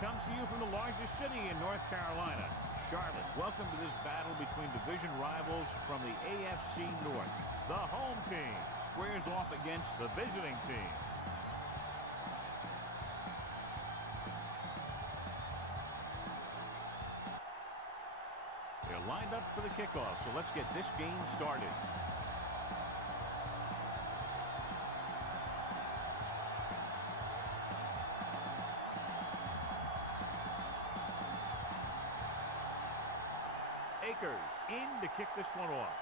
comes to you from the largest city in North Carolina, Charlotte. Welcome to this battle between division rivals from the AFC North. The home team squares off against the visiting team. They're lined up for the kickoff, so let's get this game started. Akers in to kick this one off.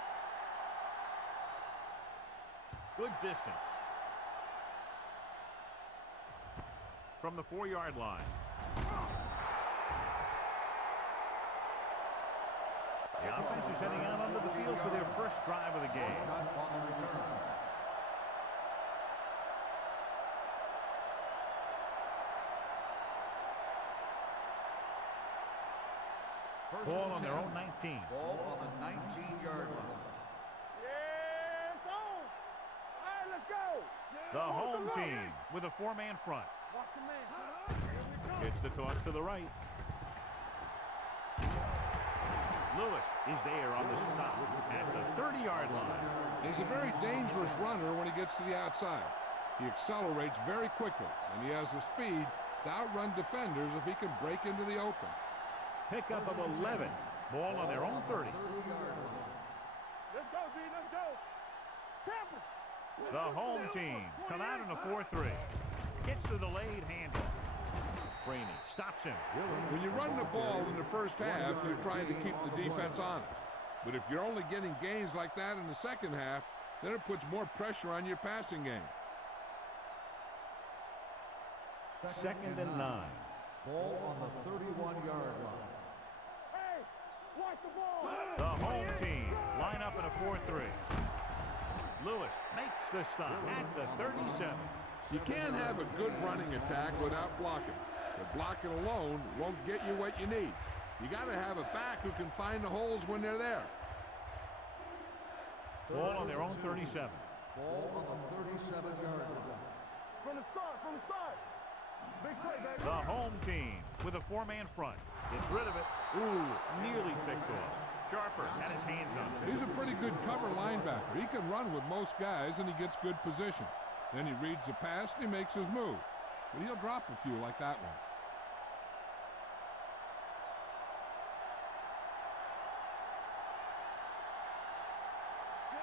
Good distance. From the 4-yard line. The offense is heading out onto the field for their first drive of the game. Ball on their own 19. Ball on the 19-yard line. Yeah, it's on. All right, let's go. The home team with a 4-man front. Watch the man. Gets the toss to the right. Lewis is there on the stop at the 30-yard line. He's a very dangerous runner when he gets to the outside. He accelerates very quickly, and he has the speed to outrun defenders if he can break into the open. Pickup of 11. Ball on their own 30. Let's go, D. Let's go. Tampa. The home team come out in a 4-3. Gets the delayed handoff. Freeney stops him. When you run the ball in the first half, you're trying to keep the defense honest. But if you're only getting gains like that in the second half, then it puts more pressure on your passing game. 2nd and 9. Ball on the 31-yard line. Hey, watch the ball. The home team line up in a 4-3. Lewis makes the stop at the 37. You can't have a good running attack without blocking. But blocking alone won't get you what you need. You got to have a back who can find the holes when they're there. Ball on their own 37. Ball on the 37-yard line. From the start. Big play, baby. The home team with a 4-man front. Gets rid of it. Ooh, nearly picked off. Sharper had his hands on it. He's a pretty good cover linebacker. He can run with most guys, and he gets good position. Then he reads the pass, and he makes his move. But he'll drop a few like that one.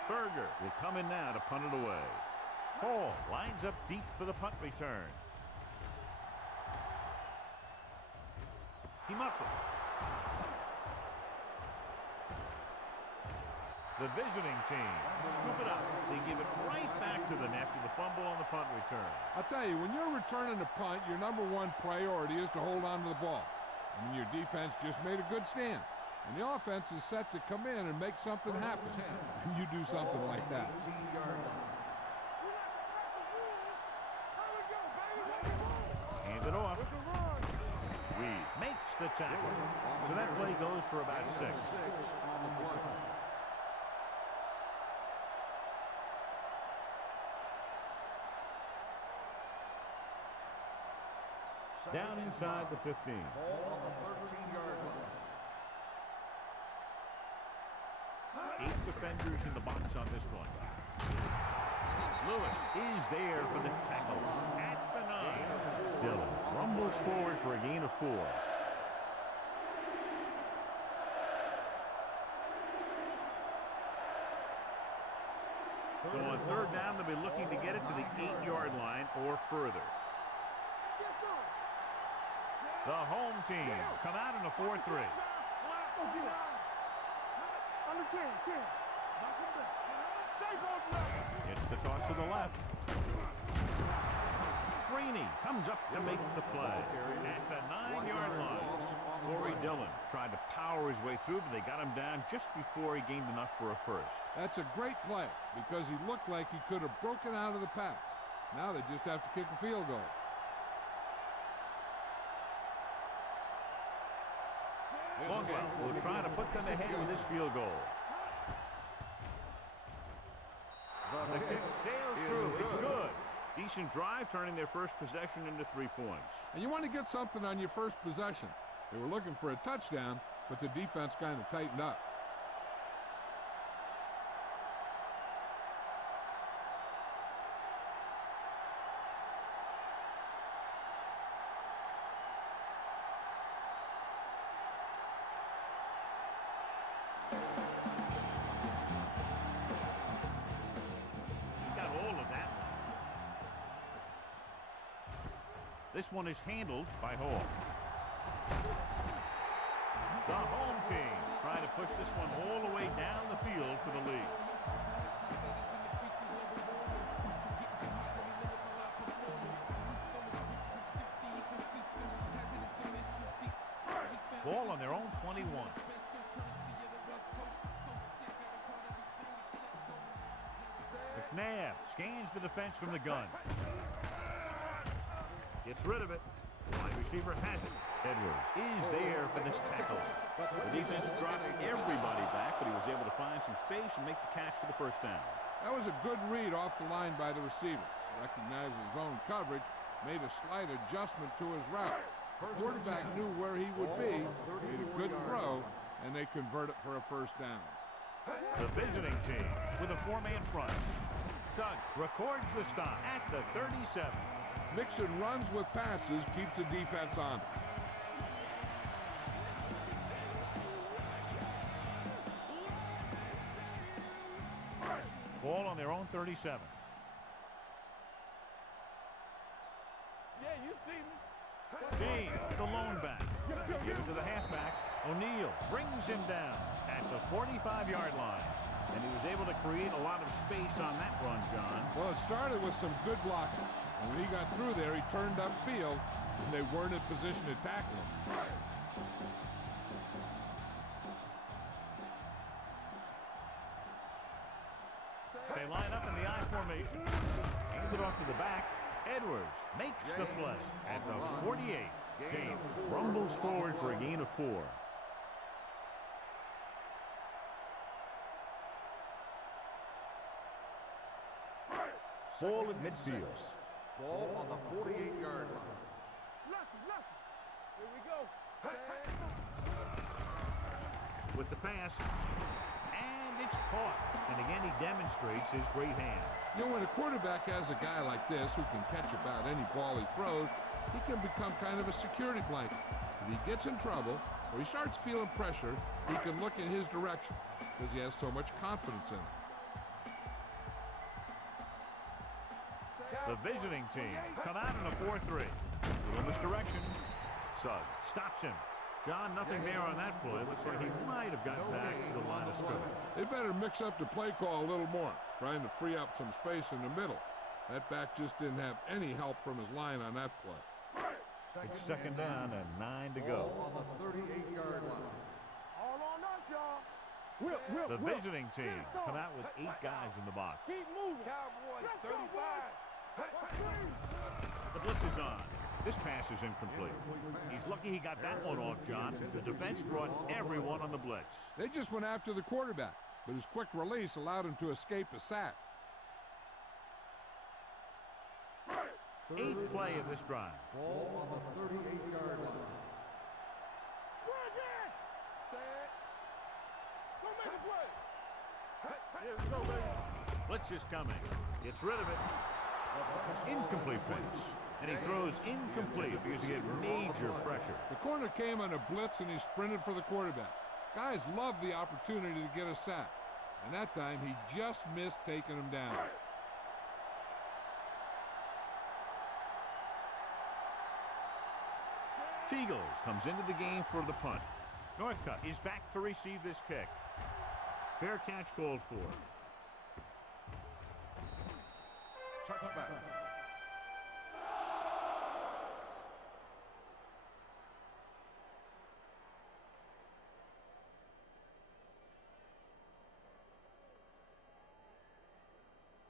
Berger will come in now to punt it away. Hall lines up deep for the punt return. He muffs it. The visiting team scoop it up. They give it right back to them after the fumble on the punt return. I'll tell you, when you're returning a punt, your number one priority is to hold on to the ball. I mean, your defense just made a good stand. And the offense is set to come in and make something happen. And you do something like that. Hands it off. Reed makes the tackle. So that play goes for about 6. Down inside the 15. Ball on the 13-yard line. 8 defenders in the box on this one. Lewis is there for the tackle at the 9. Dillon rumbles forward for a gain of 4. So on 3rd down, they'll be looking to get it to the 8-yard line or further. The home team come out in a 4-3. It's the toss to the left. Freeney comes up to make the play at the 9-yard line. Corey Dillon tried to power his way through, but they got him down just before he gained enough for a first. That's a great play because he looked like he could have broken out of the pack. Now they just have to kick a field goal. Longwell will try to put them ahead with this field goal. The kick sails through. It's good. Decent drive, turning their first possession into 3 points. And you want to get something on your first possession. They were looking for a touchdown, but the defense kind of tightened up. This one is handled by Hall. The home team trying to push this one all the way down the field for the lead. Ball on their own 21. McNabb scans the defense from the gun. Gets rid of it. Wide receiver has it. Edwards is there for this tackle. The defense dropped everybody back, but he was able to find some space and make the catch for the first down. That was a good read off the line by the receiver. Recognized his own coverage, made a slight adjustment to his route. The quarterback knew where he would be, made a good throw, and they convert it for a first down. The visiting team with a 4-man front. Suggs records the stop at the 37. Mixon runs with passes, keeps the defense on. Ball on their own 37. Yeah, you see me. James, the lone back. Give it to the halfback. O'Neal brings him down at the 45-yard line. And he was able to create a lot of space on that run, John. Well, it started with some good blocking. And when he got through there, he turned upfield, and they weren't in position to tackle him. They line up in the I formation. Hand it off to the back. Edwards makes the play at the 48. James rumbles forward for a gain of 4. Ball at midfield. Ball on the 48-yard line. Lucky. Here we go. With the pass. And it's caught. And again, he demonstrates his great hands. You know, when a quarterback has a guy like this who can catch about any ball he throws, he can become kind of a security blanket. If he gets in trouble or he starts feeling pressure, he can look in his direction because he has so much confidence in him. The visiting team come out in a 4-3. Little misdirection. Suggs stops him. John, nothing there on that play. Looks like he might have gotten back to the line of scrimmage. They better mix up the play call a little more, trying to free up some space in the middle. That back just didn't have any help from his line on that play. It's second down and 9 to go. Ball on the 38-yard line. All on us, y'all. The visiting team come out with 8 guys in the box. Keep moving. Cowboys, 35. The blitz is on. This pass is incomplete. He's lucky he got that one off, John. The defense brought everyone on the blitz. They just went after the quarterback, but his quick release allowed him to escape a sack. 8th play of this drive. Ball on the 38-yard line. Run that. Go make a play. Here we go, baby. Blitz is coming. Gets rid of it. Incomplete pass. And he throws incomplete because he had major pressure. The corner came on a blitz and he sprinted for the quarterback. Guys love the opportunity to get a sack. And that time he just missed taking him down. Seagulls comes into the game for the punt. Northcutt is back to receive this kick. Fair catch called for. Touchback.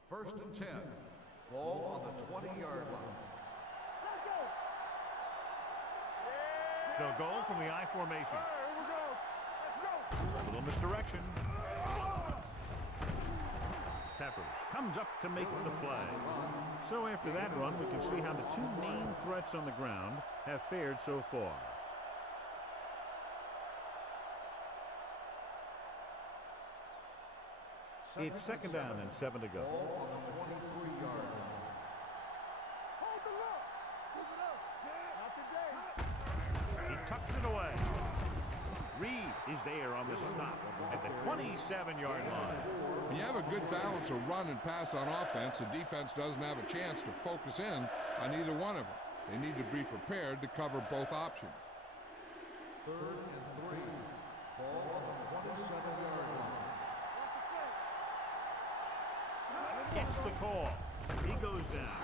First and 10. Ball on the 20-yard line. Let's go. They'll go from the I formation. All right, here we go. Let's go. A little misdirection. Peppers comes up to make the play. So after that run, we can see how the two main threats on the ground have fared so far. It's second down and 7 to go. Ball on the 23-yard line. Hold the look. Keep it up. Not today. He tucks it away. Reed is there on the stop at the 27-yard line. When you have a good balance of run and pass on offense, the defense doesn't have a chance to focus in on either one of them. They need to be prepared to cover both options. 3rd and 3. Ball on the 27-yard line. Gets the call. He goes down.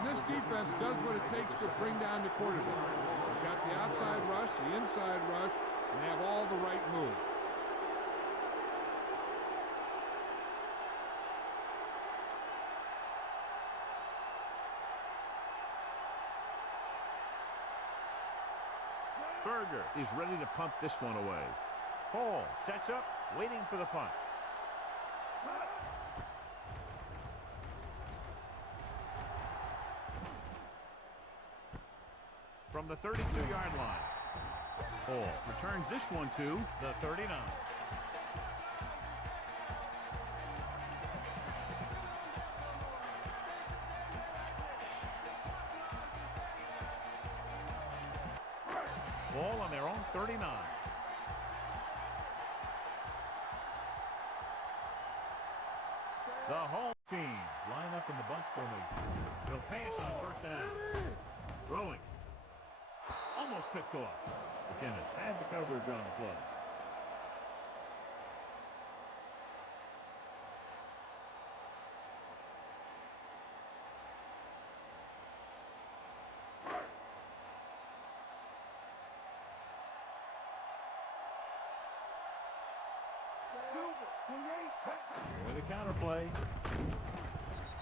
And this defense does what it takes to bring down the quarterback. They've got the outside rush, the inside rush, and they have all the right moves. Berger is ready to punt this one away. Hall sets up, waiting for the punt. From the 32-yard line. Hall returns this one to the 39. Ball on their own 39. The home team line up in the bunch formation. They'll pass on first down. Throwing. Almost picked off. McKinnis had the coverage on the play. With a counter play.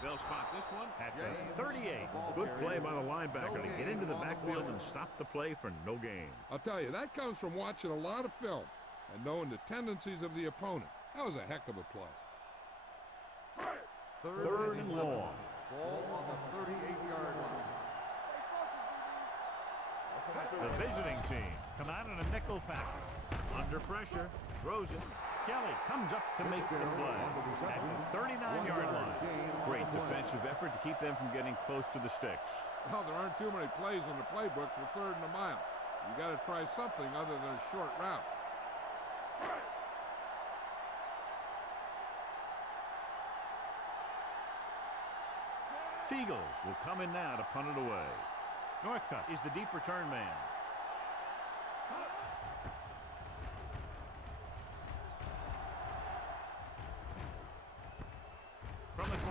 They'll spot this one at the 38. Good play by the linebacker to get into the backfield and stop the play for no gain. I'll tell you, that comes from watching a lot of film and knowing the tendencies of the opponent. That was a heck of a play. 3rd and long. Ball on the 38-yard line. The visiting team come out in a nickel package. Under pressure, throws it. Kelly comes up to make the play at the 39-yard line. Great defensive effort to keep them from getting close to the sticks. Well, there aren't too many plays in the playbook for 3rd and a mile. You got to try something other than a short route. Seagulls will come in now to punt it away. Northcutt is the deep return man. From the 20.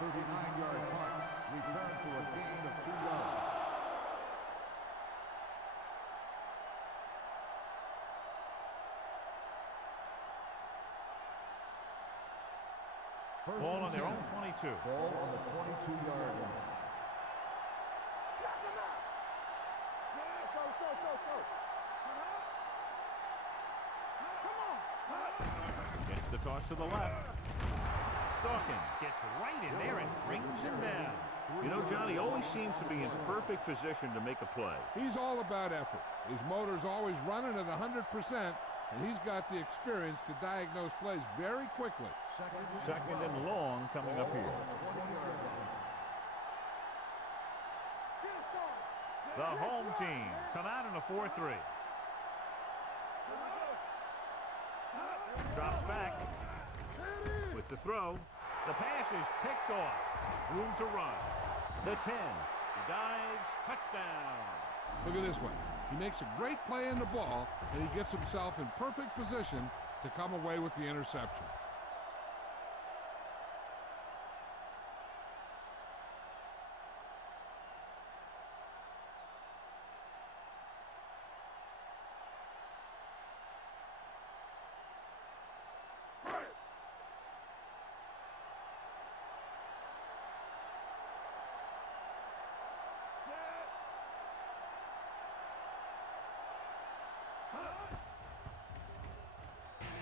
39-yard punt. Return to a gain of 2 yards. Ball on their own 22. Ball on the 22-yard line. Gets the toss to the left. Dawkins gets right in there and brings him down. You know, John, he always seems to be in perfect position to make a play. He's all about effort. His motor's always running at 100%, and he's got the experience to diagnose plays very quickly. Second and long coming up here. The home team come out in a 4-3. Drops back with the throw. The pass is picked off. Room to run. The 10. He dives. Touchdown. Look at this one. He makes a great play in the ball, and he gets himself in perfect position to come away with the interception.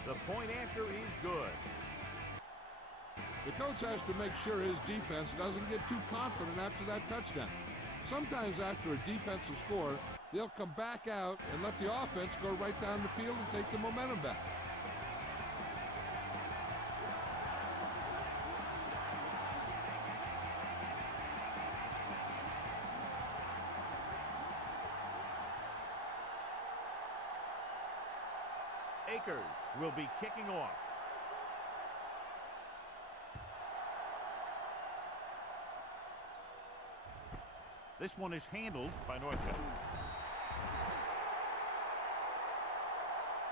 The point after is good. The coach has to make sure his defense doesn't get too confident after that touchdown. Sometimes after a defensive score, they'll come back out and let the offense go right down the field and take the momentum back. Akers will be kicking off. This one is handled by Northcutt.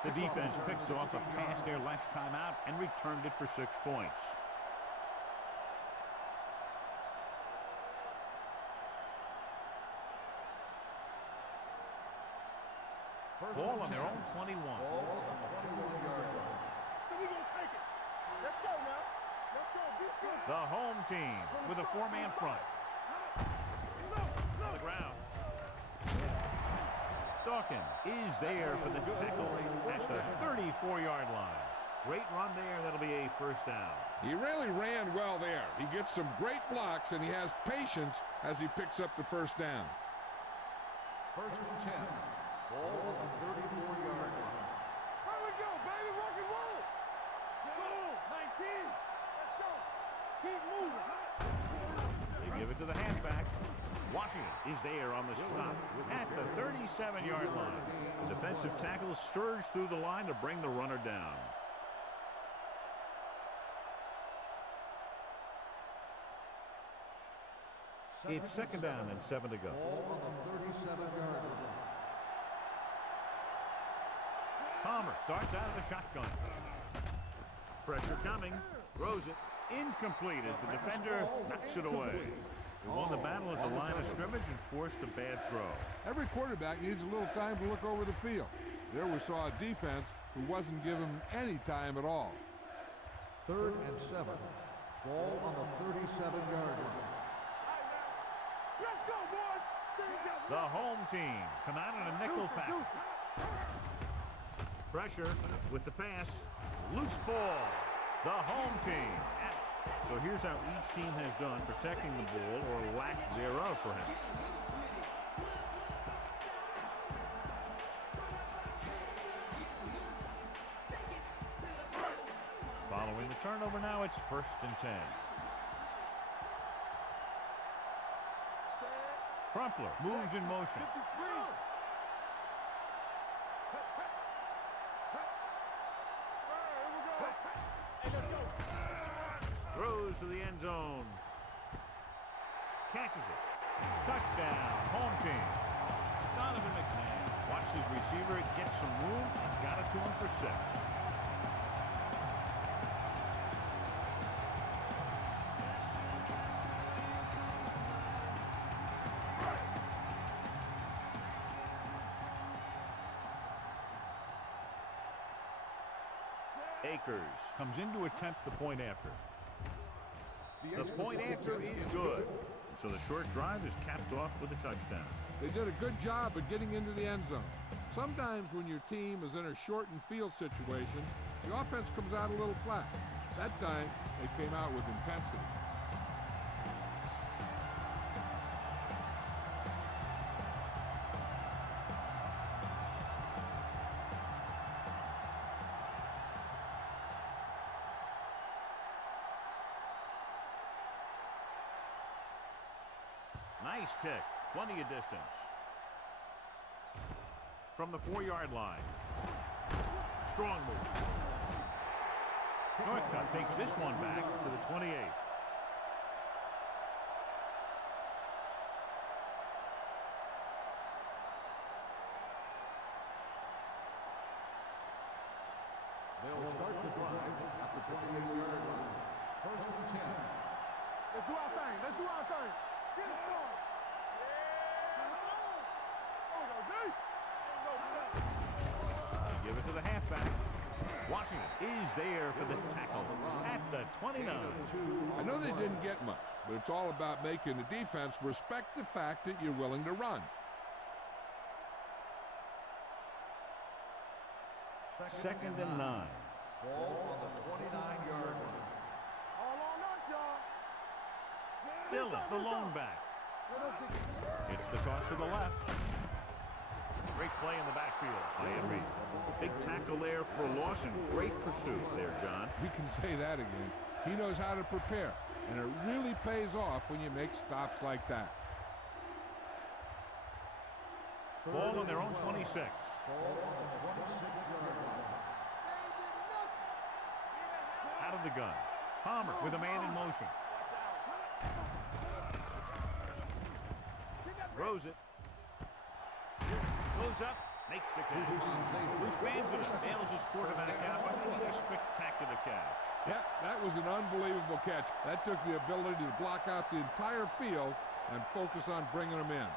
The defense picks off a pass there last time out and returned it for 6 points. Ball on their own 21. Ball on the 21-yard line. So we gonna take it. Let's go now. Let's go. Be good. The home team with a 4-man front. On the ground. Dawkins is there for the tackle at the 34-yard line. Great run there. That'll be a first down. He really ran well there. He gets some great blocks, and he has patience as he picks up the first down. 1st and 10. Ball on the 34-yard line. Here we go, baby. Rock and roll. Go. 19. Let's go. Keep moving. They give it to the halfback. Washington is there on the stop at the 37-yard line. The defensive tackle surged through the line to bring the runner down. It's 2nd down and 7 to go. Ball on the 37-yard line. Palmer starts out of the shotgun. Pressure coming. Throws it. Incomplete as the defender knocks it away. He won the battle at the line of scrimmage and forced a bad throw. Every quarterback needs a little time to look over the field. There we saw a defense who wasn't given any time at all. 3rd and 7. Ball on the 37-yard line. Let's go, boys. The home team come out in a nickel pack. Pressure with the pass. Loose ball. The home team. So here's how each team has done protecting the ball, or lack thereof, perhaps. Following the turnover now, it's 1st and 10. Crumpler moves in motion. Throws to the end zone. Catches it. Touchdown. Home team. Donovan McNabb watched his receiver get some room and got it to him for 6. Akers comes in to attempt the point after. The point after is good. So the short drive is capped off with a touchdown. They did a good job of getting into the end zone. Sometimes when your team is in a shortened field situation, the offense comes out a little flat. That time, they came out with intensity. Nice kick. Plenty of distance. From the 4-yard line. Strong move. Northcutt takes this one back to the 28. They'll start the drive at the 28-yard line. 1st and 10. Let's do our thing. Let's do our thing. Get it going. They give it to the halfback. Washington is there for the tackle at the 29. I know they didn't get much, but it's all about making the defense respect the fact that you're willing to run. 2nd and 9. Ball on the 29-yard line. All on Dillon, the lone back. It's the toss to the left. Great play in the backfield by Henry. Big tackle there for Lawson. Great pursuit there, John. You can say that again. He knows how to prepare, and it really pays off when you make stops like that. Ball on their own 26. Ball on the 26-yard line. Out of the gun. Palmer with a man in motion. Throws it. Goes up. Makes the catch. Bruce Banzan bails his quarterback out by making a spectacular catch. Yeah, that was an unbelievable catch. That took the ability to block out the entire field and focus on bringing them in.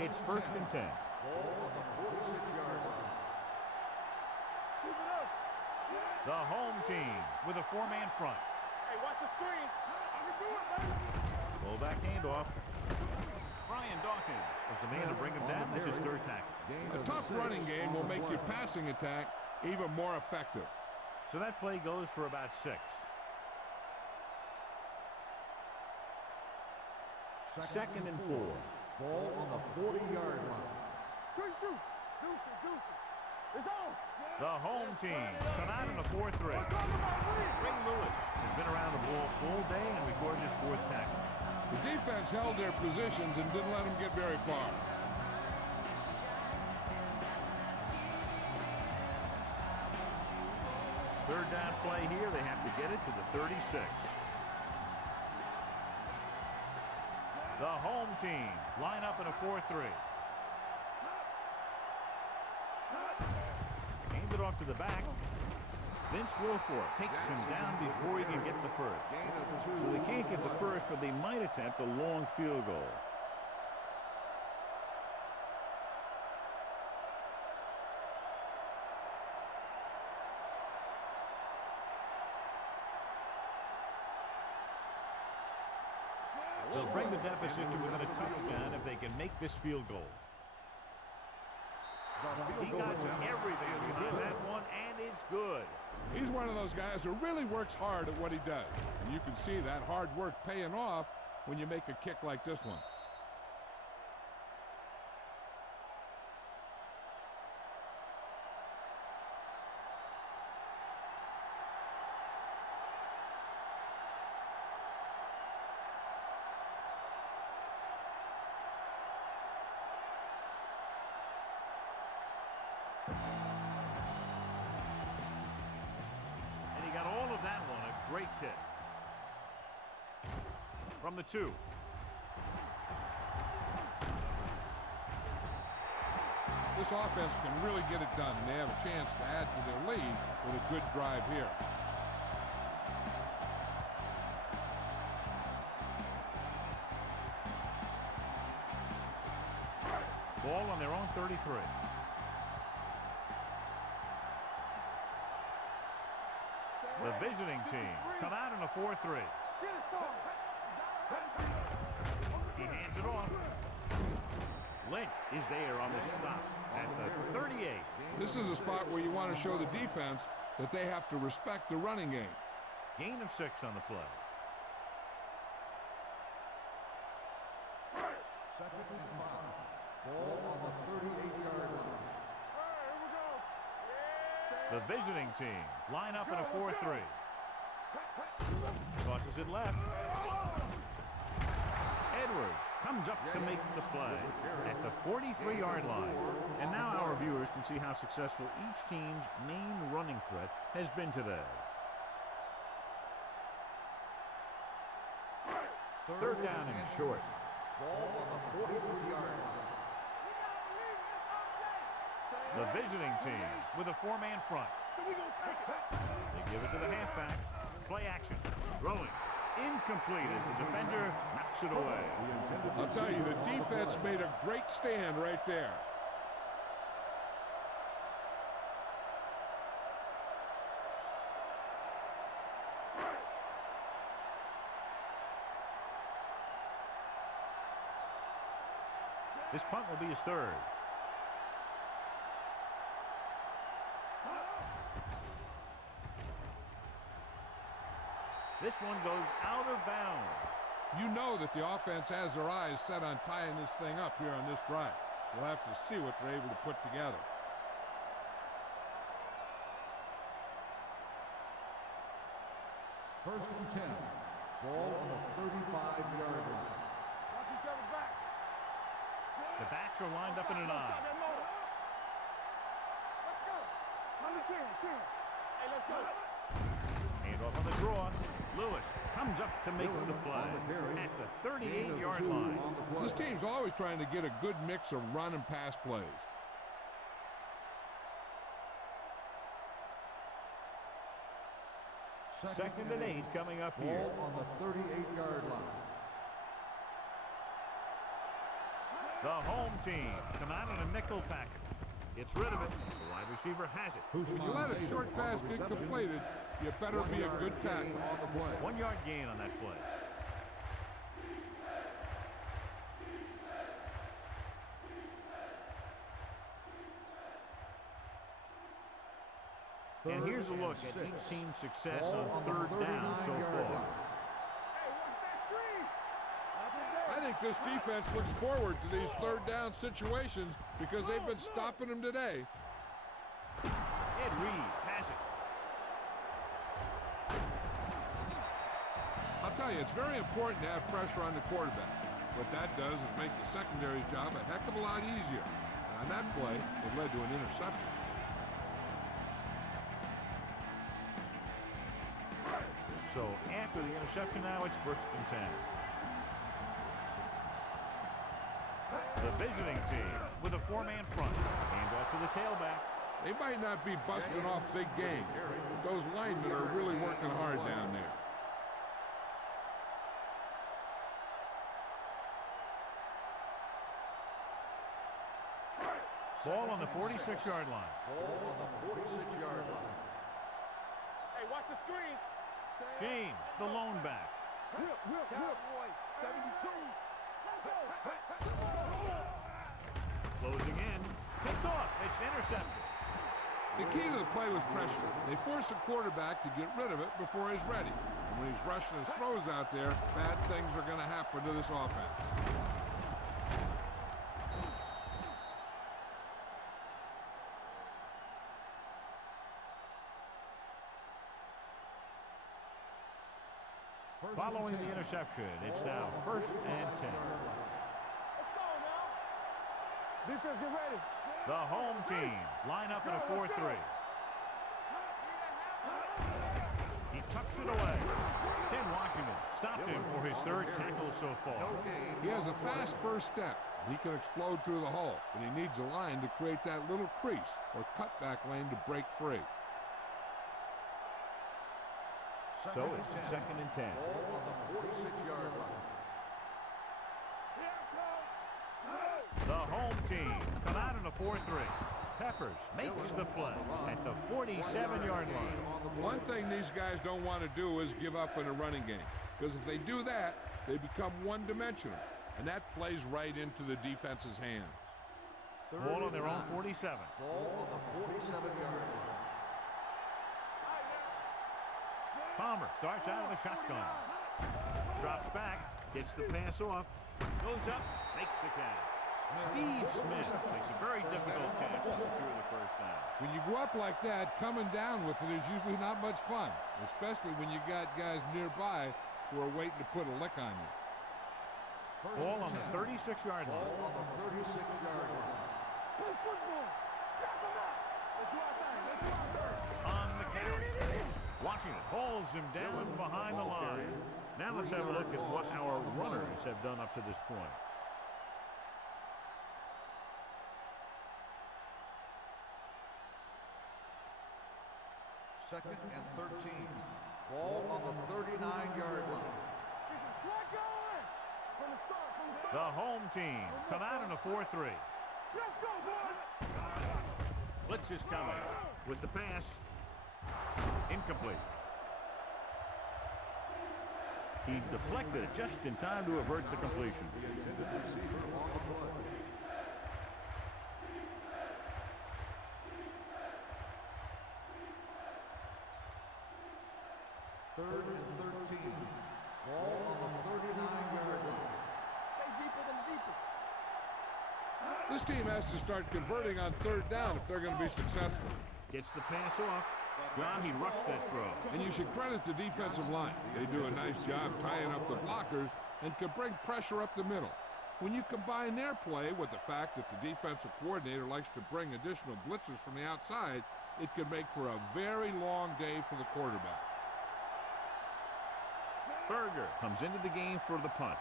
It's 1st and 10. Ball on the 46-yard line. The home team with a 4-man front. Hey, watch the screen. I can do it, baby. Fullback handoff. Brian Dawkins is the man to bring him down. That's his 3rd tackle. A tough running game will make your passing attack even more effective. So that play goes for about 6. Second and 4. Ball on the 40-yard line. Good shoot. Deuce it. It's on. The home team come out in a 4-3. Ray Lewis has been around the ball full day and records his 4th tackle. The defense held their positions and didn't let them get very far. Third down play here. They have to get it to the 36. The home team line up in a 4-3. Hand it off to the back. Vince Wilfork takes him down before he can get the first. So they can't get the first, but they might attempt a long field goal. They'll bring the deficit to within a touchdown if they can make this field goal. He got to everything behind that one, and it's good. He's one of those guys who really works hard at what he does. And you can see that hard work paying off when you make a kick like this one. And he got all of that one, a great kick. From the 2. This offense can really get it done. They have a chance to add to their lead with a good drive here. Ball on their own 33. The visiting team come out in a 4-3. He hands it off. Lynch is there on the stop at the 38. This is a spot where you want to show the defense that they have to respect the running game. Gain of 6 on the play. Second and 5. Ball on the 38-yard line. The visiting team line up in a 4-3. Tosses it left. Edwards comes up to make the play at the 43-yard line. And now our viewers can see how successful each team's main running threat has been today. Third down and short. Ball on the 43-yard line. The visiting team with a 4-man front. They give it to the halfback. Play action. Throwing. Incomplete as the defender knocks it away. I'll tell you, the defense made a great stand right there. This punt will be his 3rd. This one goes out of bounds. You know that the offense has their eyes set on tying this thing up here on this drive. We'll have to see what they're able to put together. First and 10. Ball on the 35-yard line. Watch each other back. The backs are lined up in an I. Let's go. On the 10. Hey, let's go. Handoff on the draw. Lewis comes up to make the play at the 38-yard line. This team's always trying to get a good mix of run and pass plays. Second and 8 coming up here. Ball on the 38-yard line. The home team come out in a nickel package. Gets rid of it. The wide receiver has it. When you let a short pass get completed, you better be a good tackle. 1 yard gain on that play. And here's a look at each team's success on third down so far. Hey, watch that screen. I think this defense looks forward to these third down situations because they've been stopping them today. Ed Reed has it. I'll tell you, it's very important to have pressure on the quarterback. What that does is make the secondary's job a heck of a lot easier. And on that play, it led to an interception. So after the interception now, it's first and 10. The visiting team with a four-man front. Handoff to the tailback. They might not be busting off big game, but those linemen are really working hard down there. Ball on the 46-yard line. Ball on the 46-yard line. Hey, watch the screen. James, the lone back. Cowboy, 72. Closing in. Picked off. It's intercepted. The key to the play was pressure. They force the quarterback to get rid of it before he's ready. And when he's rushing his throws out there, bad things are going to happen to this offense. Following the interception, it's now first and 10. Let's go now. Defense, get ready. The home team line up in a 4-3. He tucks it away. Ken Washington stopped him for his third tackle so far. He has a fast first step. He can explode through the hole, but he needs a line to create that little crease or cutback lane to break free. So it's second and 10. Ball on the 46-yard line. The home team come out in a 4-3. Peppers makes the play at the 47-yard line. One thing these guys don't want to do is give up in a running game, because if they do that, they become one-dimensional, and that plays right into the defense's hands. Ball on their own 47. Ball on the 47-yard line. Palmer starts out of the shotgun. Drops back, gets the pass off, goes up, makes the catch. Steve Smith makes a very difficult catch to secure the first down. When you go up like that, coming down with it is usually not much fun, especially when you got guys nearby who are waiting to put a lick on you. Ball on the 36-yard line. Ball on the 36-yard line. Play football. Wrap them up. Let's do our thing. Let's do our thing. On the carry. Washington holds him down behind the line. Now let's have a look at what our runners have done up to this point. Second and 13. Ball on the 39-yard line. Flat going. From the start. The home team come out in a 4-3. Let's go, boys. Blitz is coming with the pass. Incomplete. He deflected it just in time to avert the completion. The intended receiver on the play. Third and 13. This team has to start converting on third down if they're going to be successful. Gets the pass off. John, he rushed that throw. And you should credit the defensive line. They do a nice job tying up the blockers and can bring pressure up the middle. When you combine their play with the fact that the defensive coordinator likes to bring additional blitzers from the outside, it can make for a very long day for the quarterback. Berger comes into the game for the punt.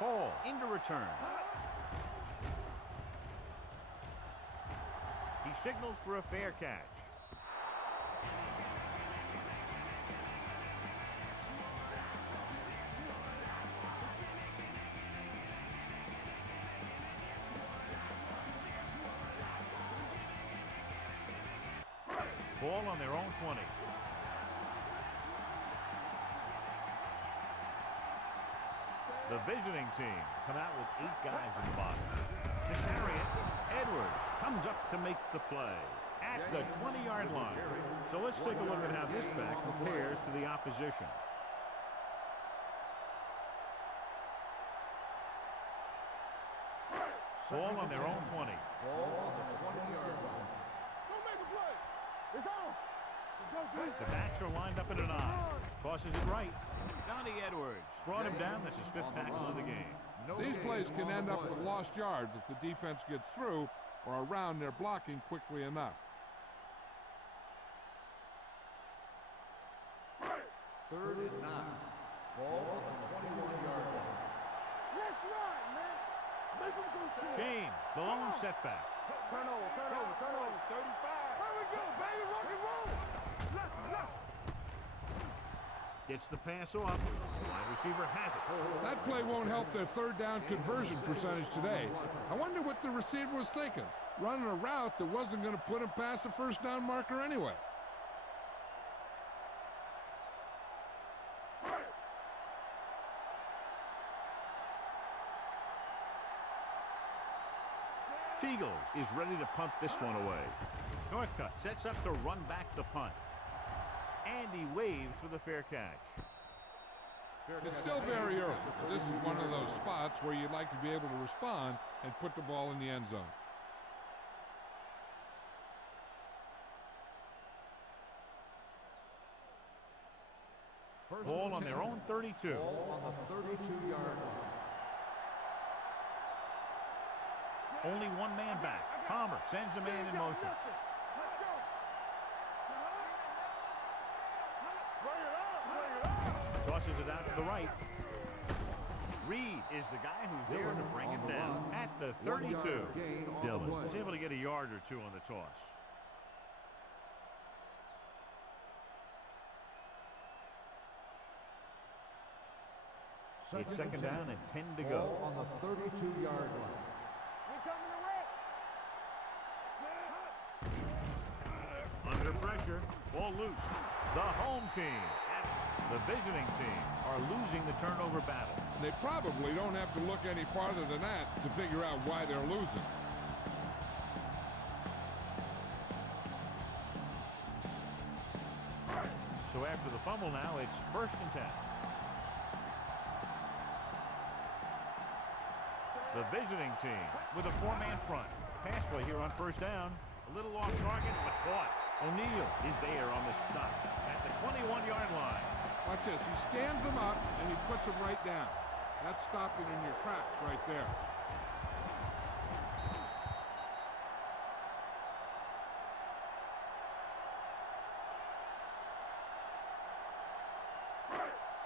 Hall into return. He signals for a fair catch. Ball on their own 20. The visiting team come out with 8 guys in the box. To carry it, Edwards comes up to make the play at the 20-yard line. So let's take a look at how this back compares to the opposition. Ball on their own 20. Ball on the 20-yard line. Don't make a play. It's on. The backs are lined up in an I. Tosses it right. Johnny Edwards brought him down. That's his 5th tackle of the game. These plays can end up with lost yards if the defense gets through or around their blocking quickly enough. Third and 9. Ball on the 21-yard line. Let's run, man. Make them go short. James, the lone setback. Turnover, turnover, turnover. 35. Here we go, baby. Rock and roll. Left. Gets the pass off. The wide receiver has it. That play won't help their third down conversion percentage today. I wonder what the receiver was thinking, running a route that wasn't going to put him past the first down marker anyway. Fiegels is ready to punt this one away. Northcutt sets up to run back the punt. And he waves for the fair catch. It's still very early, but this is one of those spots where you'd like to be able to respond and put the ball in the end zone. Ball on their own 32. Ball on the 32-yard line. Only one man back. Palmer sends a man in motion. Let's go. Bring it up. Tosses it out to the right. Reed is the guy who's there to bring him down at the 32. Dillon was able to get a yard or two on the toss. It's second down and 10 to go. Ball on the 32-yard line. We coming away. Under pressure, ball loose. The home team and the visiting team are losing the turnover battle. And they probably don't have to look any farther than that to figure out why they're losing. So after the fumble now, it's 1st and 10. The visiting team with a 4-man front. Pass play here on 1st down. A little off target, but caught. O'Neal is there on the stop at the 21-yard line. Watch this. He stands them up and he puts them right down. That's stopping in your tracks right there.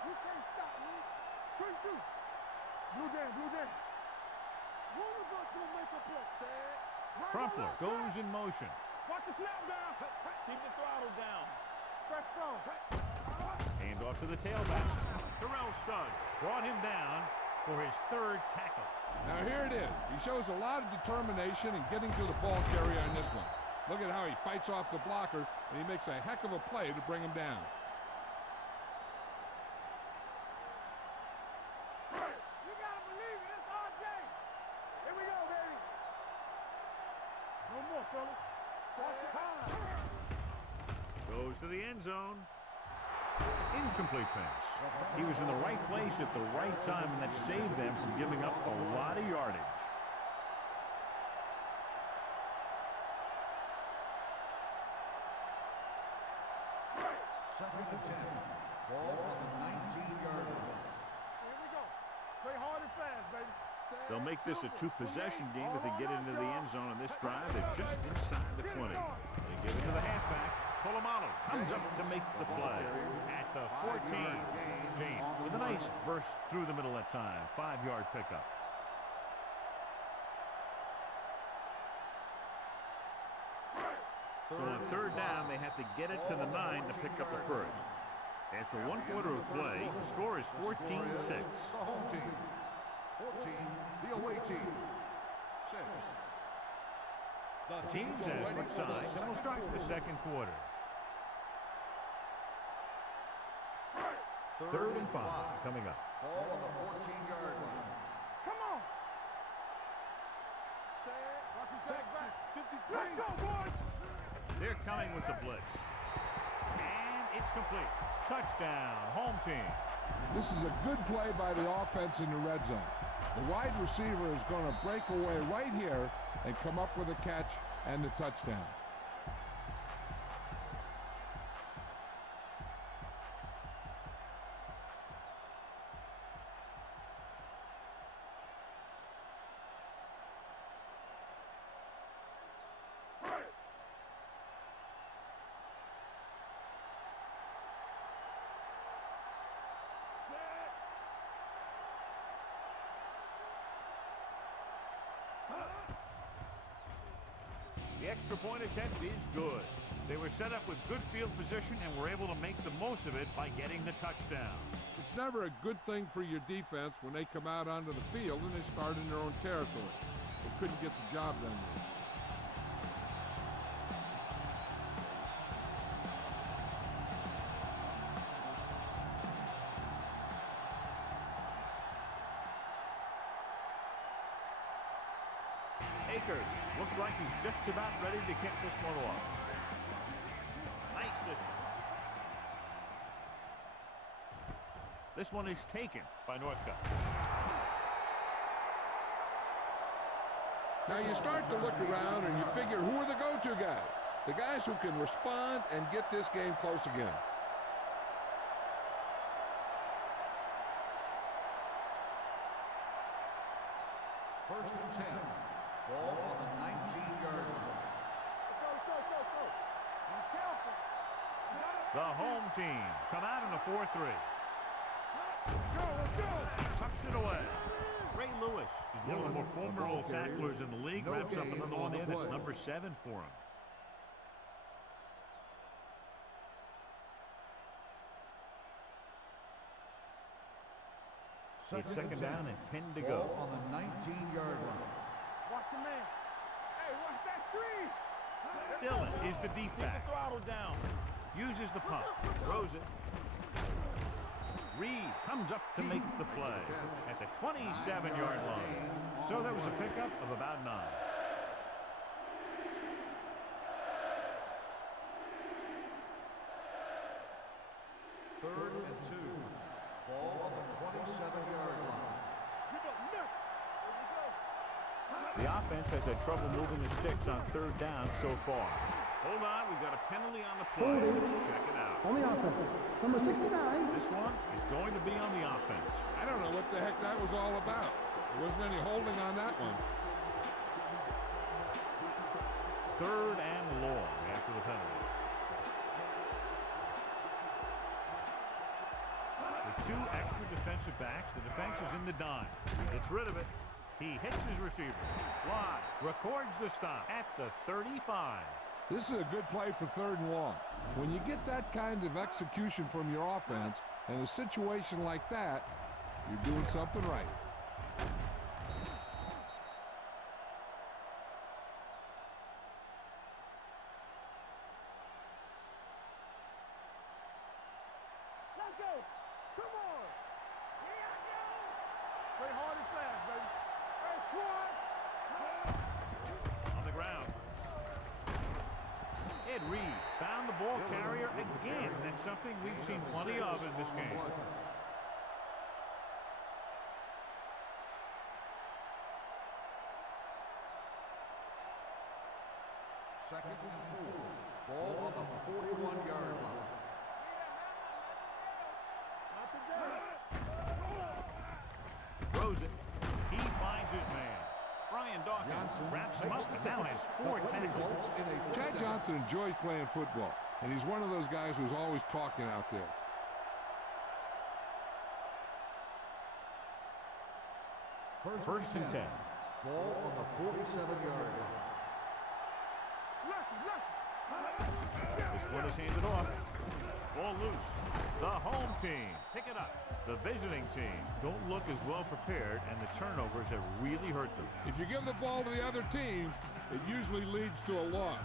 You can't stop me. Quick shoot. Blue down. Wolverine gonna make a play. Crumpler goes in motion. Watch the snap down. Keep the throttle down. Press strong. Hand off to the tailback. Terrell Suggs brought him down for his 3rd tackle. Now here it is. He shows a lot of determination in getting to the ball carrier on this one. Look at how he fights off the blocker, and he makes a heck of a play to bring him down. You gotta believe it. It's RJ. Here we go, baby. No more, fella. Watch your time. Goes to the end zone. Incomplete pass. He was in the right place at the right time, and that saved them from giving up a lot of yardage. Second and 10. Ball on the 19-yard line. Here we go. Play hard and fast, baby. They'll make this a two-possession game if they get into the end zone on this drive. They're just inside the 20. They give it to the halfback. Polamalu comes up to make the play at the 14. James with a nice burst through the middle that time. 5-yard pickup. So on third down, they have to get it to the 9 to pick up a first. After one quarter of play, the score is 14-6. The home team. 14, the away team. 6. The teams have switched sides, and we'll start the second quarter. Third and 5 coming up. Ball on the 14-yard line. Come on. Set back. 53. Let's go, boys. They're coming with the blitz. And it's complete. Touchdown, home team. This is a good play by the offense in the red zone. The wide receiver is going to break away right here and come up with a catch and the touchdown. The extra point attempt is good. They were set up with good field position and were able to make the most of it by getting the touchdown. It's never a good thing for your defense when they come out onto the field and they start in their own territory. They couldn't get the job done there. Akers looks like he's just about ready to kick this one off. Nice distance. This one is taken by Northcutt. Now you start to look around and you figure, who are the go-to guys? The guys who can respond and get this game close again. First and 10. Ball on the 19-yard line. Let's go. Be careful. The home team come out in a 4-3. Let's go. Tucks it away. Ray Lewis is one of the more formidable tacklers in the league. Wraps up another one there. That's number 7 for him. It's second down and 10 to go. Ball on the 19-yard line. Watch your man. Hey, watch that screen. Dillon is the deep back. Throttle down. Uses the pump. Throws it. Reed comes up to make the play at the 27-yard line. So that was a pickup of about 9. Third and 2. Ball on the 27-yard line. Give up next. Here we go. The offense has had trouble moving the sticks on third down so far. Hold on, we've got a penalty on the play. Let's check it out. On the offense, number 69. This one is going to be on the offense. I don't know what the heck that was all about. There wasn't any holding on that one. Third and long after the penalty. With 2 extra defensive backs, the defense is in the dime. It's rid of it. He hits his receiver. Fly records the stop at the 35. This is a good play for third and long. When you get that kind of execution from your offense in a situation like that, you're doing something right. Let's go. Come on. Here I go. Play hard and fast, baby. Hey, squad. On the ground. Ed Reed found the ball carrier again. That's something we've seen plenty of in this game. Second and 4. Ball on the 41-yard line. Brian Dawkins Johnson wraps him up takes and the now pitch, has but 4 that tackles. results in a first Chad down. Johnson enjoys playing football, and he's one of those guys who's always talking out there. First and 10. Ball on the 47-yard line. This one is handed off. Ball loose. The home team pick it up. The visiting team don't look as well prepared, and the turnovers have really hurt them. If you give the ball to the other team, it usually leads to a loss.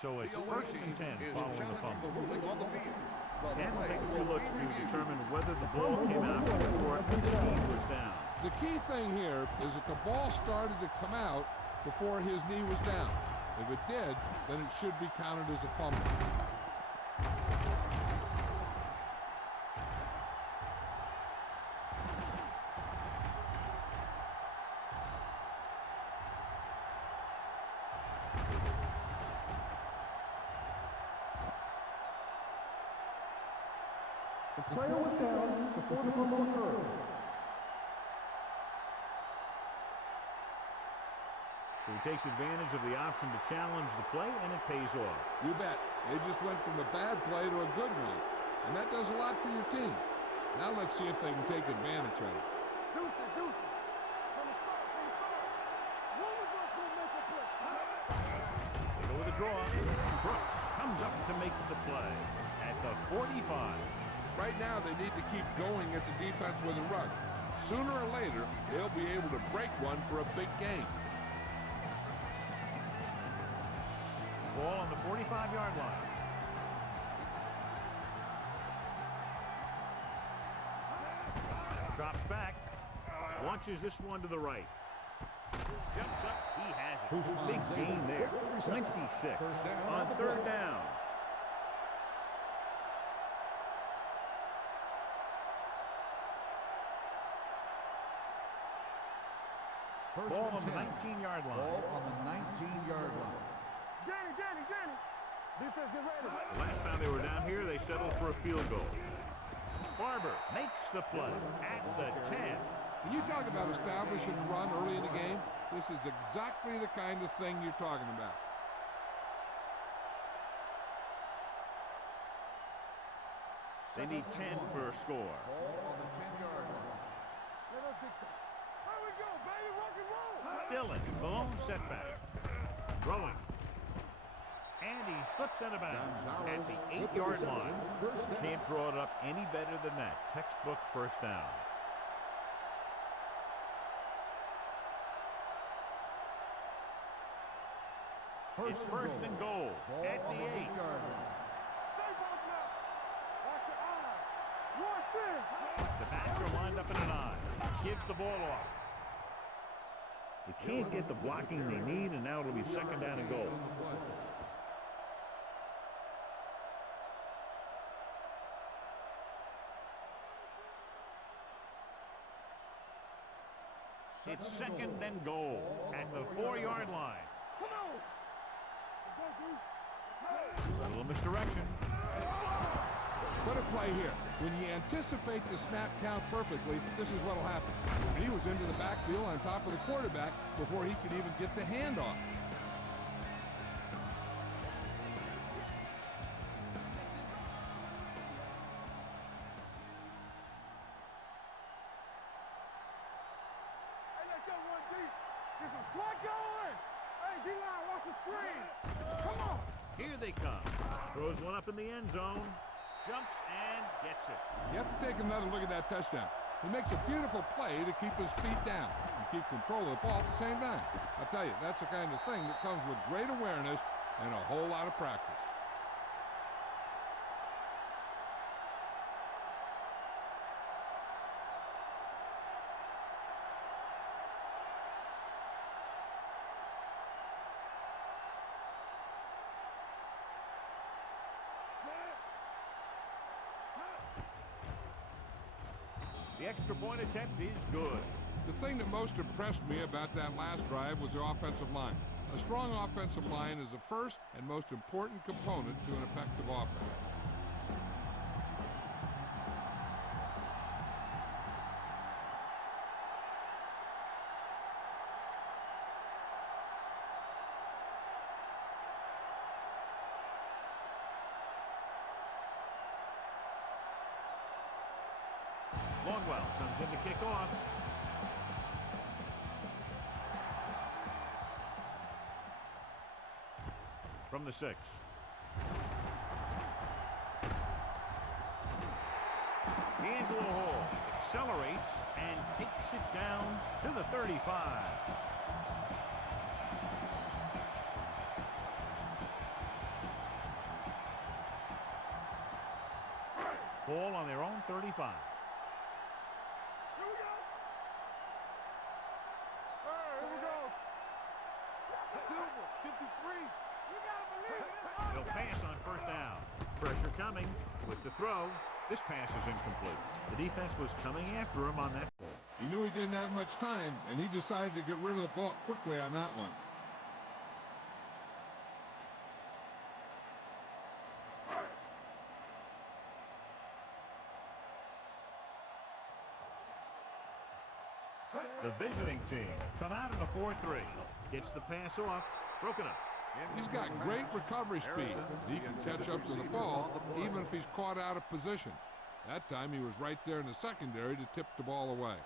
So it's The away first and team 10 is following the challenging fumble. the ruling on the field. And we'll take a few looks to determine whether the ball came out before the knee was down. The key thing here is that the ball started to come out before his knee was down. If it did, then it should be counted as a fumble. The player was down before the fumble occurred. So he takes advantage of the option to challenge the play, and it pays off. You bet. They just went from a bad play to a good one, and that does a lot for your team. Now let's see if they can take advantage of it. Deuce it. From the start. One was up to make a play. They go with a draw. Brooks comes up to make the play at the 45. Right now, they need to keep going at the defense with a run. Sooner or later, they'll be able to break one for a big game. Ball on the 45-yard line. Drops back. Launches this one to the right. Jumps up. He has it. Big gain there. 26 on third down. Ball on the 19-yard line. Ball on the 19-yard line. Danny. Defense get ready. The last time they were down here, they settled for a field goal. Barber makes the play at the 10. When you talk about establishing a run early in the game, this is exactly the kind of thing you're talking about. They need 10 for a score. Ball on the 10-yard line. Let us dictate. Here we go, baby. Rock and roll. Dillon, the lone setback. Throwing. And he slips out of bounds at the 8-yard line. Can't draw it up any better than that. Textbook first down. It's first and goal at the 8. Stay both left. Watch your eyes. Watch this. The backs are lined up in an eye. Gives the ball off. They can't get the blocking they need, and now it'll be second down and goal. It's second and goal at the 4-yard line. Come on. A little misdirection. What a play here. When you anticipate the snap count perfectly, this is what will happen. He was into the backfield on top of the quarterback before he could even get the handoff. Hey, let's go one deep. Get some slot going. Hey, D-line, watch the screen. Come on. Here they come. Throws one up in the end zone. Jumps and gets it. You have to take another look at that touchdown. He makes a beautiful play to keep his feet down and keep control of the ball at the same time. I tell you, that's the kind of thing that comes with great awareness and a whole lot of practice. The extra point attempt is good. The thing that most impressed me about that last drive was the offensive line. A strong offensive line is the first and most important component to an effective offense. Longwell comes in to kick off. From the 6. Angelo Hall accelerates and takes it down to the 35. Ball on their own 35. Here we go. Here we go. Silver, 53. You gotta believe it. They'll pass on first down. Pressure coming with the throw. This pass is incomplete. The defense was coming after him on that. He knew he didn't have much time, and he decided to get rid of the ball quickly on that one. The visiting team come out in a 4-3. Gets the pass off. Broken up. He's got great recovery speed. He can catch up to the ball even if he's caught out of position. That time he was right there in the secondary to tip the ball away.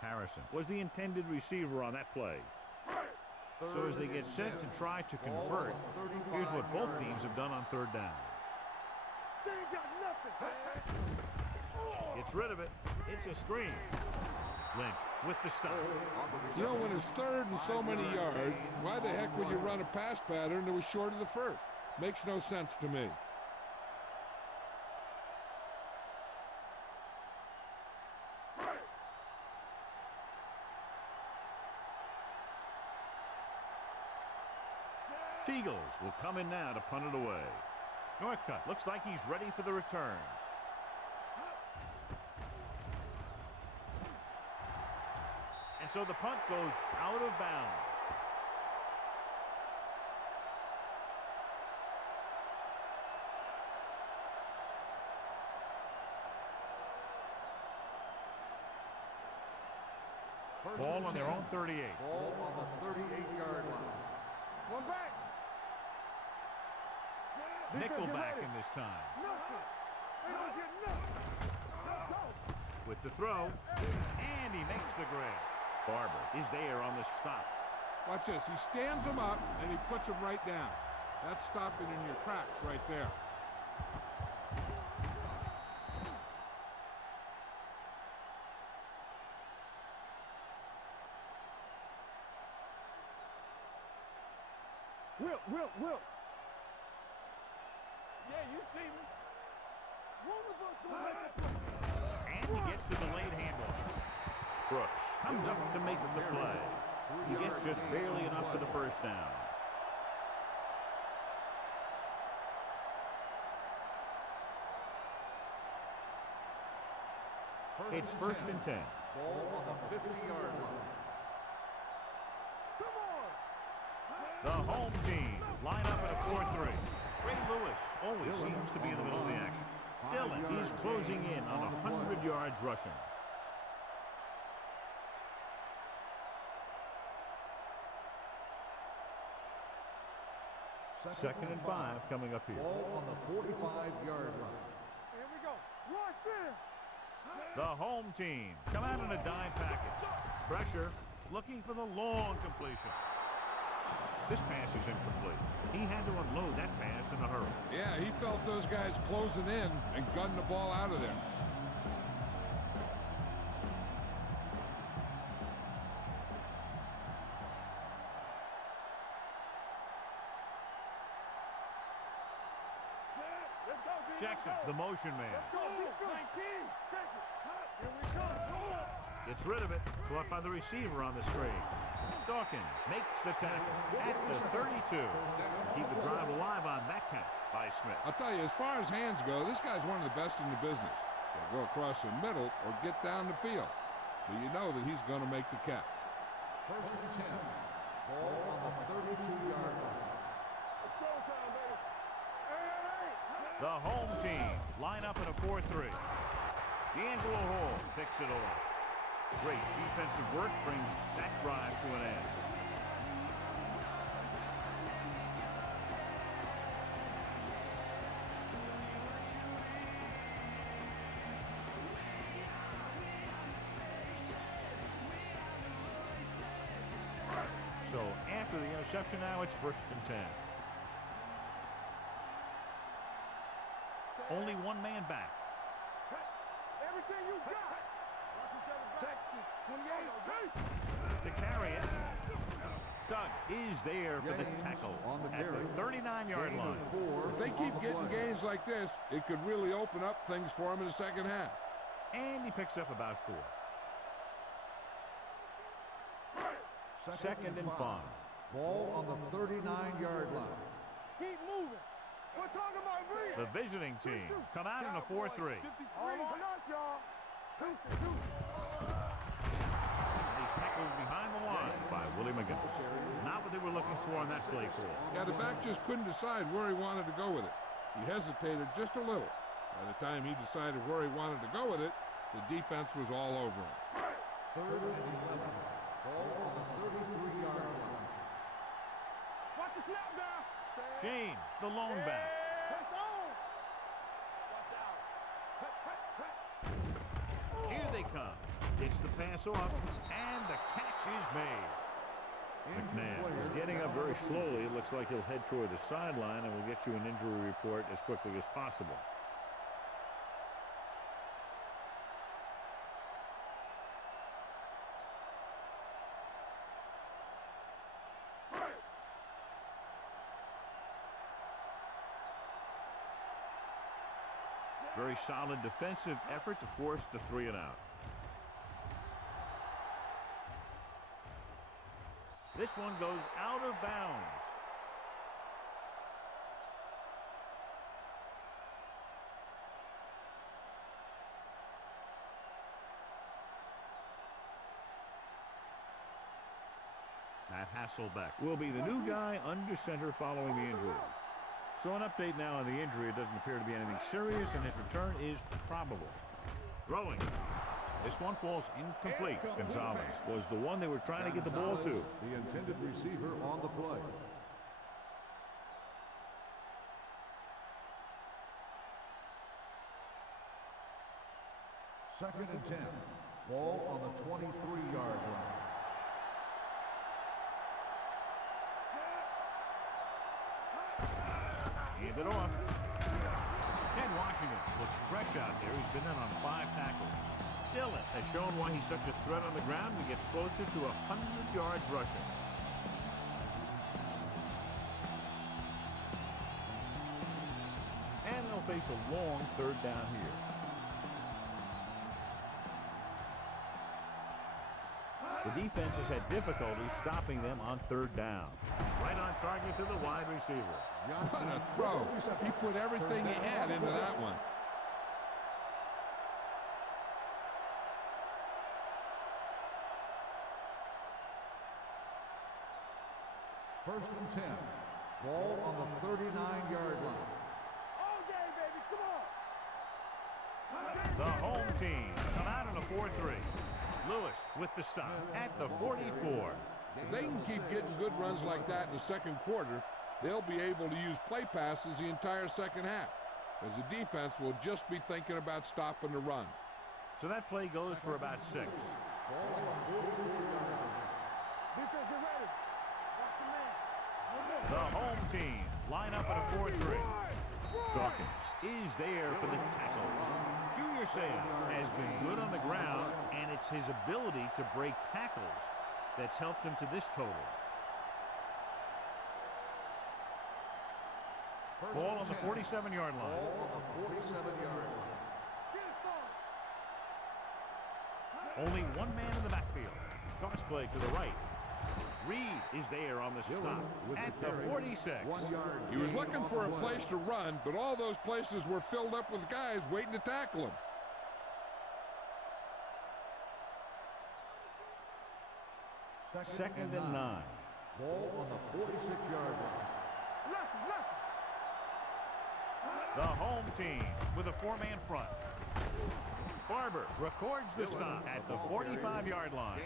Harrison was the intended receiver on that play. So as they get set to try to convert, here's what both teams have done on third down. They ain't got nothing. Gets rid of it. It's a screen. Lynch with the stop. You know, when it's third and so many yards, why the heck would you run a pass pattern that was short of the first? Makes no sense to me. Seagulls will come in now to punt it away. Northcutt looks like he's ready for the return. And so the punt goes out of bounds. Ball on their own 38. Ball on the 38-yard line. One back. Nickelback in this time. Nothing. They don't get nothing. Go. With the throw, and he makes the grab. Barber is there on the stop. Watch this. He stands him up, and he puts him right down. That's stopping in your tracks right there. Will. Yeah, you see me. One of us gonna make the play. And he gets the delayed handoff. Brooks comes up to make the play. He gets just barely enough for the first down. It's first and 10. Ball on the 50-yard line. Come on. The home team line up in a 4-3. Ray Lewis always seems to be in the middle of the action. Dillon is closing in on 100 yards rushing. Second and 5 coming up here. Ball on the 45-yard line. Here we go. Rush in. The home team come out in a dime package. Pressure, looking for the long completion. This pass is incomplete. He had to unload that pass in a hurry. Yeah, he felt those guys closing in and gunned the ball out of there. Let's go, B. Jackson, the motion man. Let's go, B. 19. Check it. Here we go. Gets rid of it. Caught by the receiver on the screen. Dawkins makes the tackle at the 32. Keep the drive alive on that catch by Smith. I'll tell you, as far as hands go, this guy's one of the best in the business. He'll go across the middle or get down the field. But you know that he's going to make the catch. First and 10. Ball on the 32-yard line. It's showtime, baby. Hey. The home team line up in a 4-3. D'Angelo Hall picks it off. Great defensive work brings that drive to an end. So after the interception now, it's 1st and 10. Only one man back. Everything you got. Texas 28. To carry it. Sugg is there for the tackle on the at carry. the 39-yard line. If they keep getting gains like this, it could really open up things for them in the second half. And he picks up about 4. Second and 5. Ball on the 39-yard line. Keep moving. We're talking about real. The visiting team come out in a 4-3. All on us, y'all. He's tackled behind the line by Willie McGinnis. Not what they were looking for on that play call. Yeah, the back just couldn't decide where he wanted to go with it. He hesitated just a little. By the time he decided where he wanted to go with it, the defense was all over him. 3rd and 11. Ball on the 33-yard line. Watch the snap now. James, the lone back. Press on. Watch out. Here they come. Gets the pass off, and the catch is made. McNabb is getting up very slowly. It looks like he'll head toward the sideline, and we'll get you an injury report as quickly as possible. Very solid defensive effort to force the 3 and out. This one goes out of bounds. Matt Hasselbeck will be the new guy under center following the injury. So an update now on the injury. It doesn't appear to be anything serious, and his return is probable. Throwing. This one falls incomplete. Gonzalez was the one they were trying to get the ball to. The intended receiver on the play. Second and 10. Ball on the 23-yard line. Hand it off. Ken Washington looks fresh out there. He's been in on 5 tackles. Dillon has shown why he's such a threat on the ground. He gets closer to 100 yards rushing. And they'll face a long 3rd down here. The defense has had difficulty stopping them on 3rd down. Right on target to the wide receiver. What a throw. He put everything he had into that one. First and 10. Ball on the 39-yard line. All day, baby. Come on. The home team come out in a 4-3. Lewis with the stop at the 44. If they can keep getting good runs like that in the second quarter, they'll be able to use play passes the entire second half, as the defense will just be thinking about stopping the run. So that play goes for about 6. Defense, get ready. Watch your man. The home team line up at a 4-3. Dawkins is there for the tackle. Junior Seau has been good on the ground, and it's his ability to break tackles that's helped him to this total. Ball on the 47-yard line. Ball on the 47-yard line. Only one man in the backfield. Toss play to the right. Reed is there on the stop at the 46. 1 yard. He was looking for a place to run, but all those places were filled up with guys waiting to tackle him. Second and 9. Ball on the 46-yard line. The home team with a 4-man front. Barber records the stop at the 45-yard line.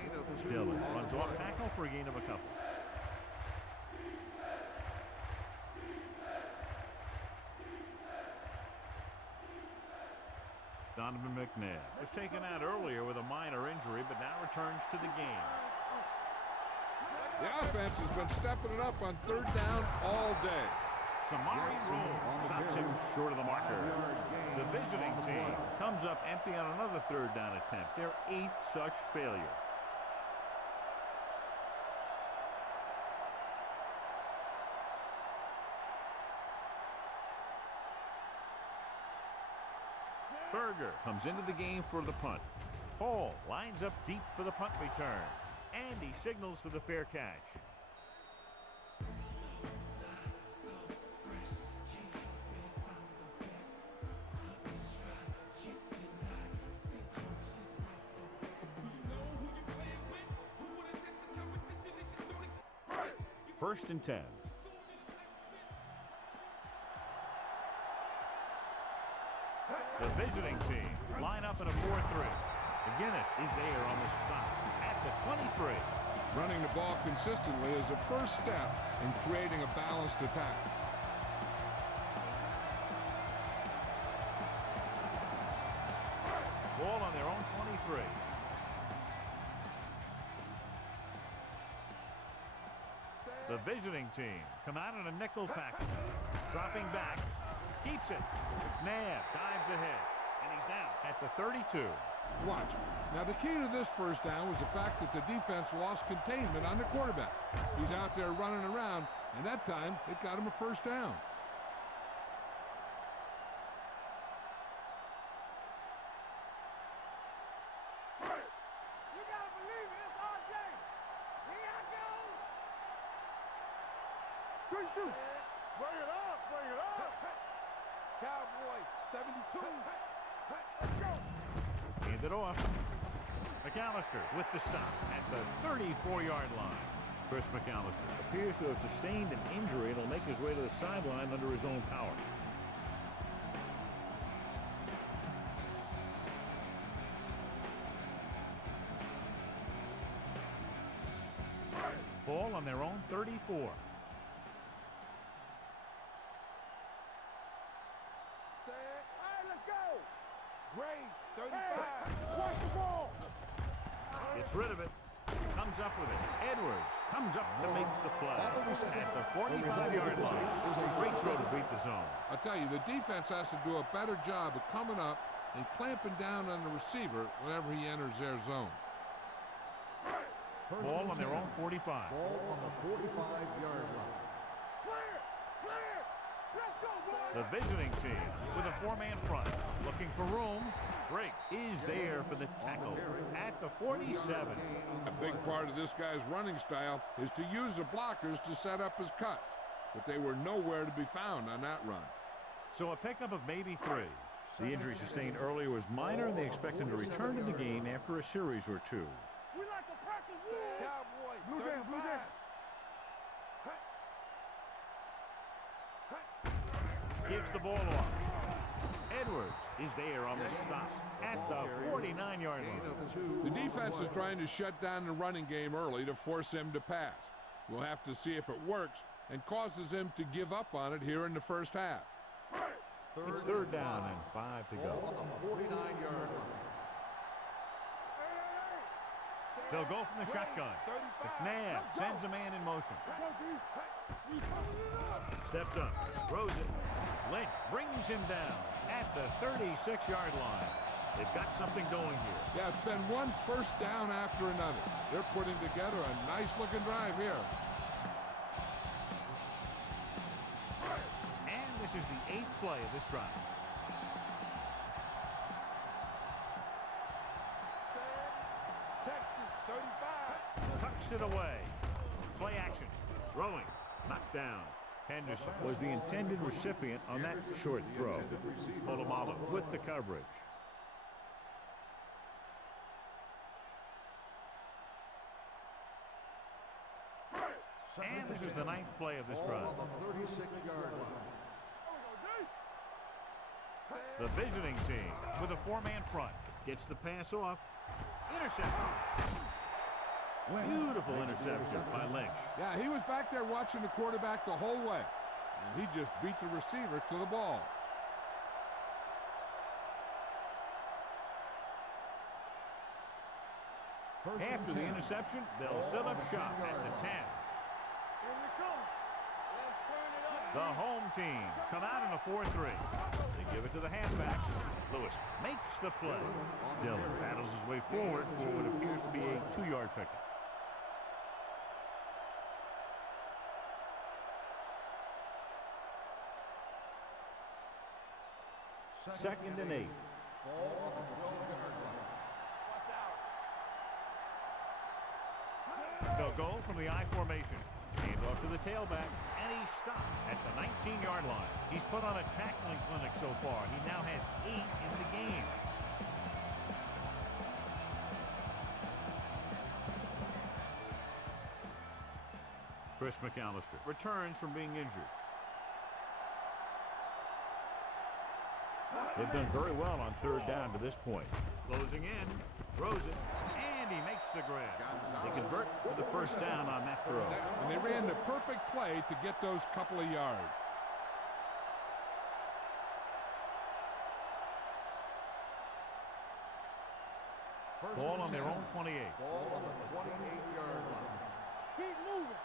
Dillon runs off tackle for a gain of a couple. Donovan McNabb was taken out earlier with a minor injury, but now returns to the game. The offense has been stepping it up on third down all day. Samari rolls, stops him short of the marker. The visiting team comes up empty on another third down attempt, their 8th such failure. Berger comes into the game for the punt. Hall lines up deep for the punt return. And he signals for the fair catch. First and 10. The visiting team line up in a 4-3. McGinnis is there on the stop at the 23. Running the ball consistently is the first step in creating a balanced attack. Ball on their own 23. The visiting team come out in a nickel package. Dropping back. Keeps it. McNabb dives ahead. And he's down at the 32. Watch. Now, the key to this first down was the fact that the defense lost containment on the quarterback. He's out there running around, and that time it got him a first down. You gotta believe it. It's RJ. Here I go. Good shoot. Bring it up. Bring it up. Cowboy, 72. Let's go. Hand it off. McAllister with the stop at the 34-yard line. Chris McAllister appears to have sustained an injury and will make his way to the sideline under his own power. Ball on their own 34. All right, let's go. Great, 35. Watch the ball. Gets rid of it. Comes up with it. Edwards comes up to make the play at the 45-yard line. Great throw to beat the zone. I'll tell you, the defense has to do a better job of coming up and clamping down on the receiver whenever he enters their zone. Ball on their own 45. Ball on the 45-yard line. Clear, clear. Let's go, boys. The visiting team with a 4-man front. Looking for room. Break is there for the tackle at the 47. A big part of this guy's running style is to use the blockers to set up his cut, but they were nowhere to be found on that run. So a pickup of maybe 3. The injury sustained earlier was minor, and they expect him to return to the game after a series or 2. We like to practice wood. Cowboy, blue down, blue down. Gives the ball off. Edwards is there on the stop at the 49-yard line. The defense is trying to shut down the running game early to force him to pass. We'll have to see if it works and causes him to give up on it here in the first half. It's third down and 5 to go. On the 49-yard line. They'll go from the shotgun. McNabb sends a man in motion. Steps up, throws it. Lynch brings him down at the 36-yard line. They've got something going here. Yeah, it's been one first down after another. They're putting together a nice-looking drive here. And this is the 8th play of this drive. Texas, 35. Tucks it away. Play action. Throwing. Knocked down. Henderson was the intended recipient on that short throw. Polamalu with the coverage. And this is the 9th play of this drive. On the 36-yard line. The visiting team with a 4-man front gets the pass off. Interception. Beautiful interception by Lynch. Yeah, he was back there watching the quarterback the whole way, and he just beat the receiver to the ball. First and After the 10. interception, they'll Ball set on up the shop at 10-yard the line. 10. Here we come. Let's turn it up. The home team come out in a 4-3. They give it to the halfback. Lewis makes the play. Dillon battles his way forward for what appears to be a 2-yard pickup. Second and 8. Ball on the 12-yard line. Watch out. They'll go from the I formation. Hand off to the tailback, and he's stopped at the 19-yard line. He's put on a tackling clinic so far. He now has 8 in the game. Chris McAllister returns from being injured. They've done very well on third down to this point. Closing in, throws it, and he makes the grab. They convert for the first down on that throw. And they ran the perfect play to get those couple of yards. First Ball and on their 10. own 28. Ball on the 28-yard line. Keep moving.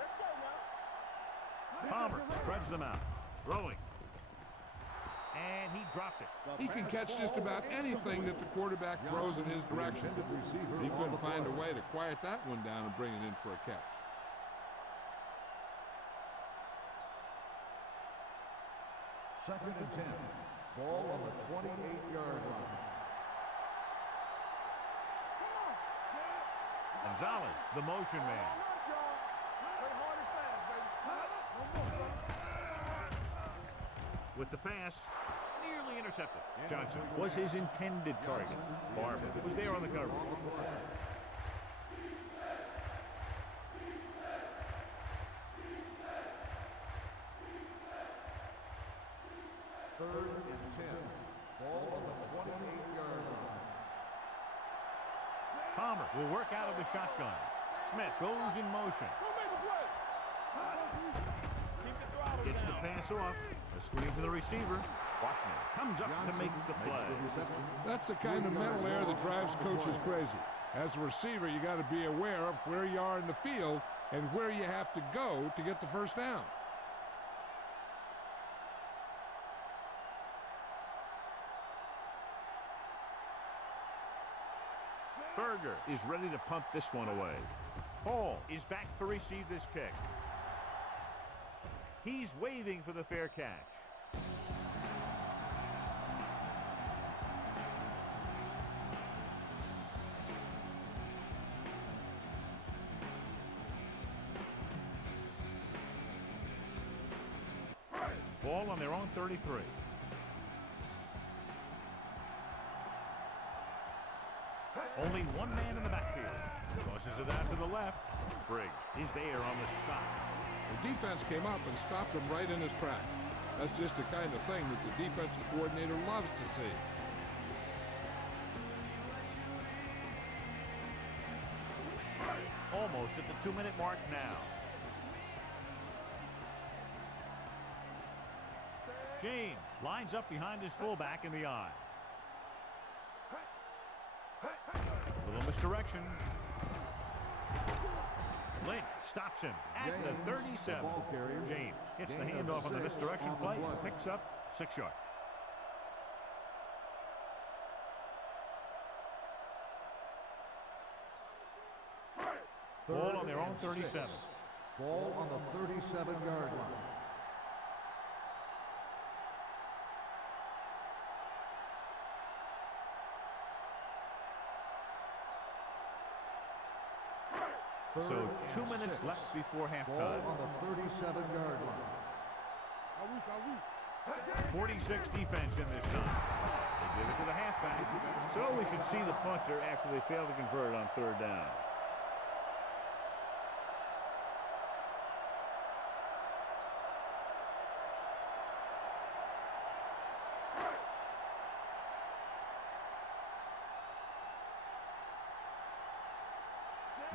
Let's go now. Palmer spreads them out, throwing. And he dropped it. He can catch just about anything that the quarterback throws in his direction. He couldn't find a way to quiet that one down and bring it in for a catch. Second and 10. Ball on the 28-yard line. Gonzalez, the motion man. Play hard and fast, baby. No more, brother. With the pass, nearly intercepted. Johnson was his intended target. Barber was there on the coverage. Third and 10. Ball on the 28-yard line. Palmer will work out of the shotgun. Smith goes in motion. Go make a play. Keep the throttle Gets the down. pass off. A screen to the receiver. Washington comes up to make the play. That's the kind of mental error that drives coaches crazy. As a receiver, you got to be aware of where you are in the field and where you have to go to get the first down. Berger is ready to punt this one away. Hall is back to receive this kick. He's waving for the fair catch. Ball on their own 33. Only one man in the backfield. Tosses it out to the left. Briggs is there on the stop. The defense came up and stopped him right in his track. That's just the kind of thing that the defensive coordinator loves to see. Almost at the 2-minute mark now. James lines up behind his fullback in the I. Little misdirection. Lynch stops him at the 37. James gets the handoff on the misdirection play and picks up 6 yards. Ball on their own 37. Ball on the 37-yard line. So 2 minutes left before halftime. Ball on the 37-yard line. 46 defense in this time. They give it to the halfback. So we should see the punter after they fail to convert on third down.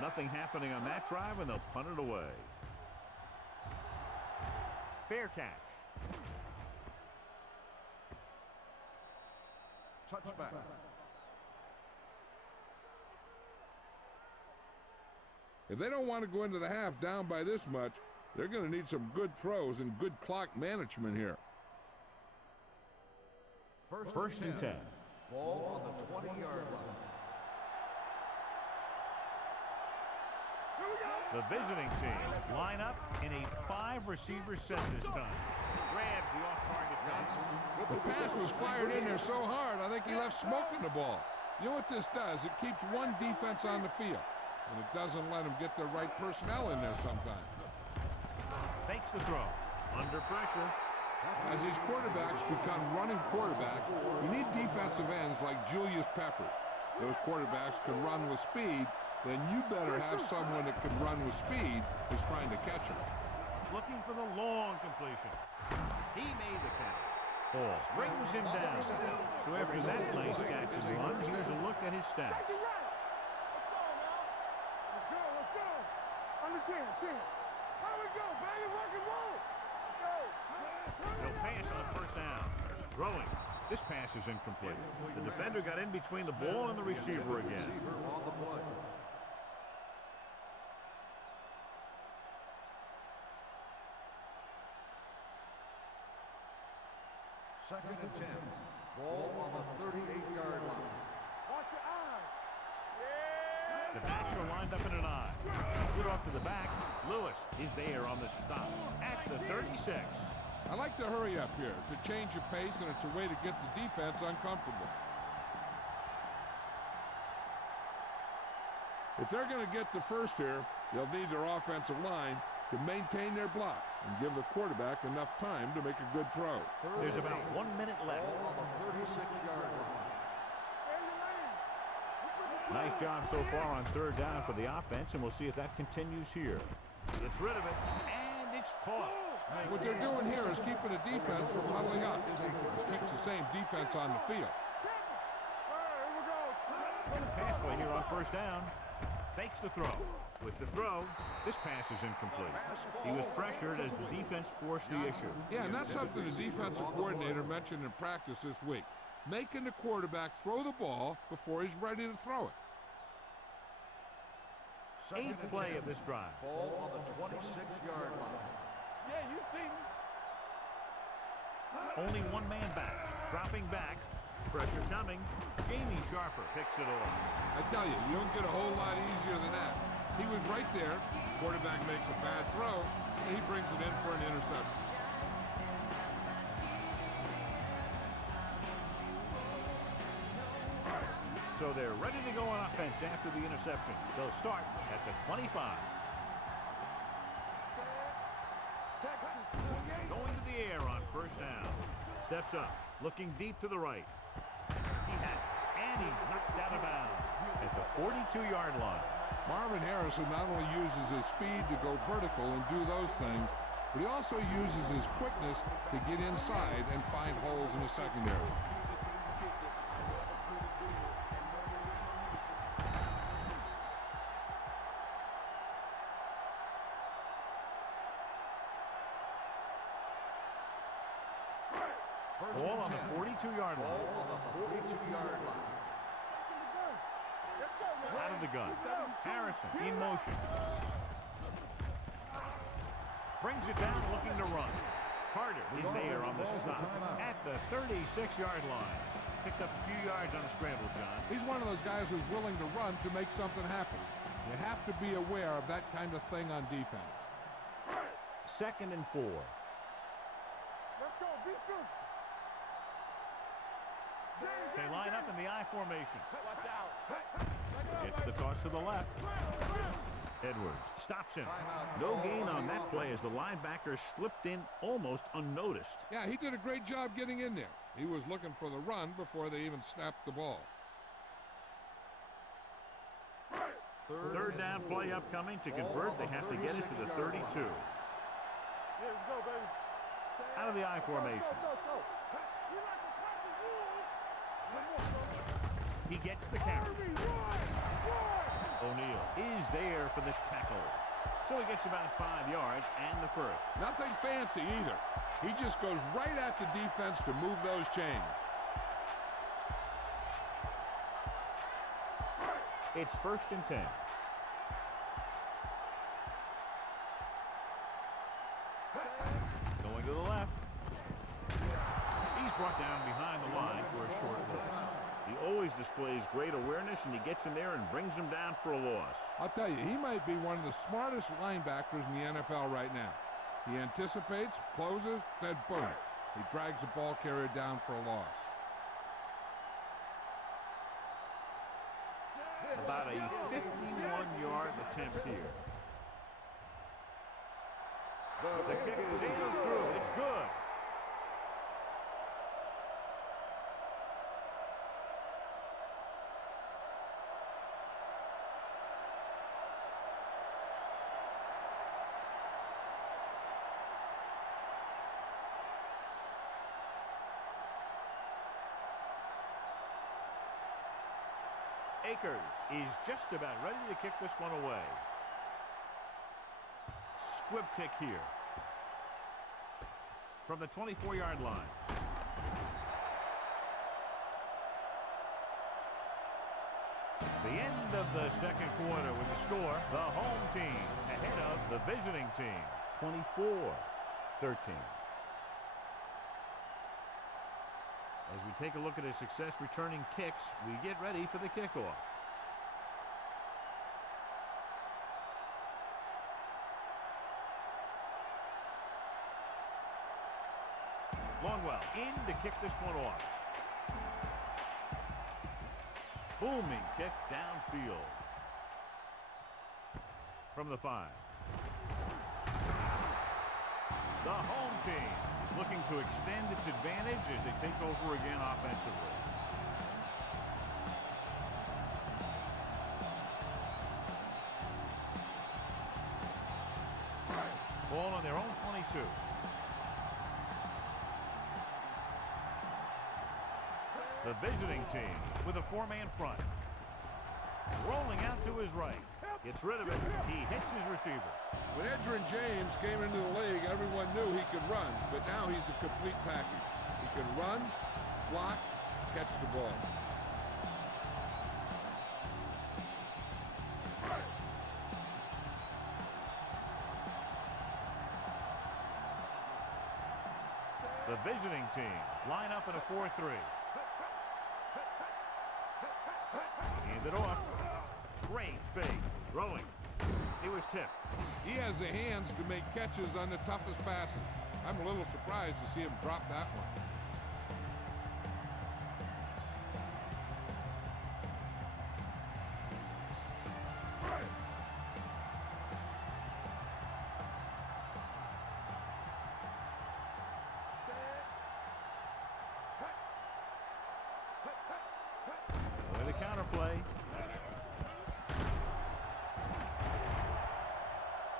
Nothing happening on that drive, and they'll punt it away. Fair catch. Touchback. If they don't want to go into the half down by this much, they're going to need some good throws and good clock management here. First and 10. Ball on the 20-yard line. The visiting team line up in a 5-receiver set this time. Grabs the off-target pass. The pass was fired in there so hard, I think he left smoke in the ball. You know what this does? It keeps one defense on the field, and it doesn't let them get the right personnel in there sometimes. Fakes the throw. Under pressure. As these quarterbacks become running quarterbacks, you need defensive ends like Julius Peppers. Those quarterbacks can run with speed, then you better have someone that can run with speed who's trying to catch him. Looking for the long completion. He made the catch. Ball brings him down. So after that nice catch and run, here's a look at his stats. Let's go. Let's go. Under 10. How we go, baby? Rock and roll. Let's go. He'll pass on the first down. Throwing. This pass is incomplete. The defender got in between the ball and the receiver again. Receiver on the play. Second and 10. Ball on the 38-yard line. Watch your eyes. The backs are lined up in an eye. Good off to the back. Lewis is there on the stop at the 36. I like to hurry up here. It's a change of pace, and it's a way to get the defense uncomfortable. If they're going to get the first here, they'll need their offensive line to maintain their block and give the quarterback enough time to make a good throw. There's about 1 minute left. Ball on the 36-yard line. Nice job so far on third down for the offense, and we'll see if that continues here. Gets rid of it, and it's caught. What they're doing here is keeping the defense from huddling up. It keeps the same defense on the field. Pass play here on first down. Fakes the throw. With the throw, this pass is incomplete. He was pressured as the defense forced the issue. Yeah, and that's something the defensive coordinator mentioned in practice this week. Making the quarterback throw the ball before he's ready to throw it. Eighth play of this drive. Ball on the 26-yard line. Yeah, you see me. Only one man back. Dropping back. Pressure coming. Jamie Sharper picks it off. I tell you, you don't get a whole lot easier than that. He was right there. Quarterback makes a bad throw, and he brings it in for an interception. So they're ready to go on offense after the interception. They'll start at the 25. Going to the air on first down. Steps up, looking deep to the right. He has it, and he's knocked out of bounds at the 42-yard line. Marvin Harrison not only uses his speed to go vertical and do those things, but he also uses his quickness to get inside and find holes in the secondary. Ball on the 42-yard line. Ball on the 42-yard line. Out of the gun. Harrison in motion. Brings it down, looking to run. Carter is there on the stop at the 36-yard line. Picked up a few yards on the scramble, John. He's one of those guys who's willing to run to make something happen. You have to be aware of that kind of thing on defense. 2nd and 4. Let's go. Be good. They line up in the I formation. Watch out. It's the toss to the left. Edwards stops him. No gain on that play as the linebacker slipped in almost unnoticed. Yeah, he did a great job getting in there. He was looking for the run before they even snapped the ball. Third down play upcoming. To convert, they have to get it to the 32. Here we go, baby. Out of the I formation. He gets the carry. O'Neal is there for the tackle. So he gets about 5 yards and the first. Nothing fancy either. He just goes right at the defense to move those chains. It's 1st and 10. always displays great awareness, and he gets in there and brings him down for a loss. I'll tell you, he might be one of the smartest linebackers in the NFL right now. He anticipates, closes, then boom, he drags the ball carrier down for a loss. About a 51-yard attempt here. The kick sails through. It's good. Akers is just about ready to kick this one away. Squib kick here from the 24-yard line. It's the end of the second quarter with the score. The home team ahead of the visiting team, 24-13. As we take a look at his success returning kicks, we get ready for the kickoff. Longwell in to kick this one off. Booming kick downfield. From the 5. The home team is looking to extend its advantage as they take over again offensively. Ball on their own 22. The visiting team with a 4-man front. Rolling out to his right. Gets rid of it. He hits his receiver. When Edgerrin James came into the league, everyone knew he could run, but now he's a complete package. He can run, block, catch the ball. The visiting team line up in a 4-3. Hand it off. Great fake. Throwing. He was tipped. He has the hands to make catches on the toughest passes. I'm a little surprised to see him drop that one. With a counter play.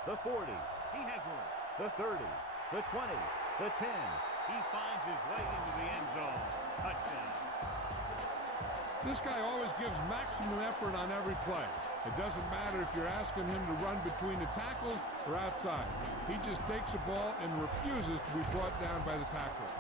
The 40. He has room. The 30. The 20. The 10. He finds his way into the end zone. Touchdown. This guy always gives maximum effort on every play. It doesn't matter if you're asking him to run between the tackles or outside. He just takes the ball and refuses to be brought down by the tackler.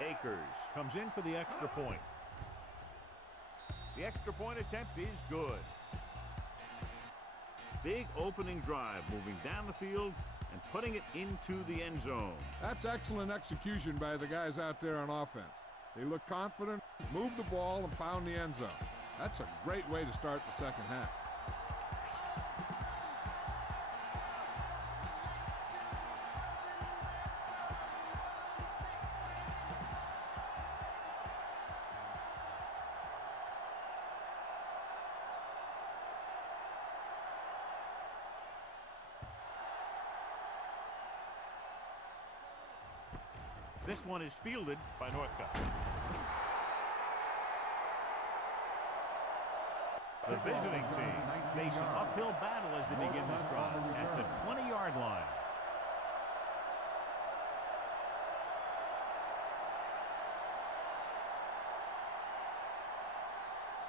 Akers comes in for the extra point. The extra point attempt is good. Big opening drive, moving down the field and putting it into the end zone. That's excellent execution by the guys out there on offense. They look confident, moved the ball, and found the end zone. That's a great way to start the second half. This one is fielded by Northcutt. The visiting team face an uphill battle as they begin this drive at the 20-yard line.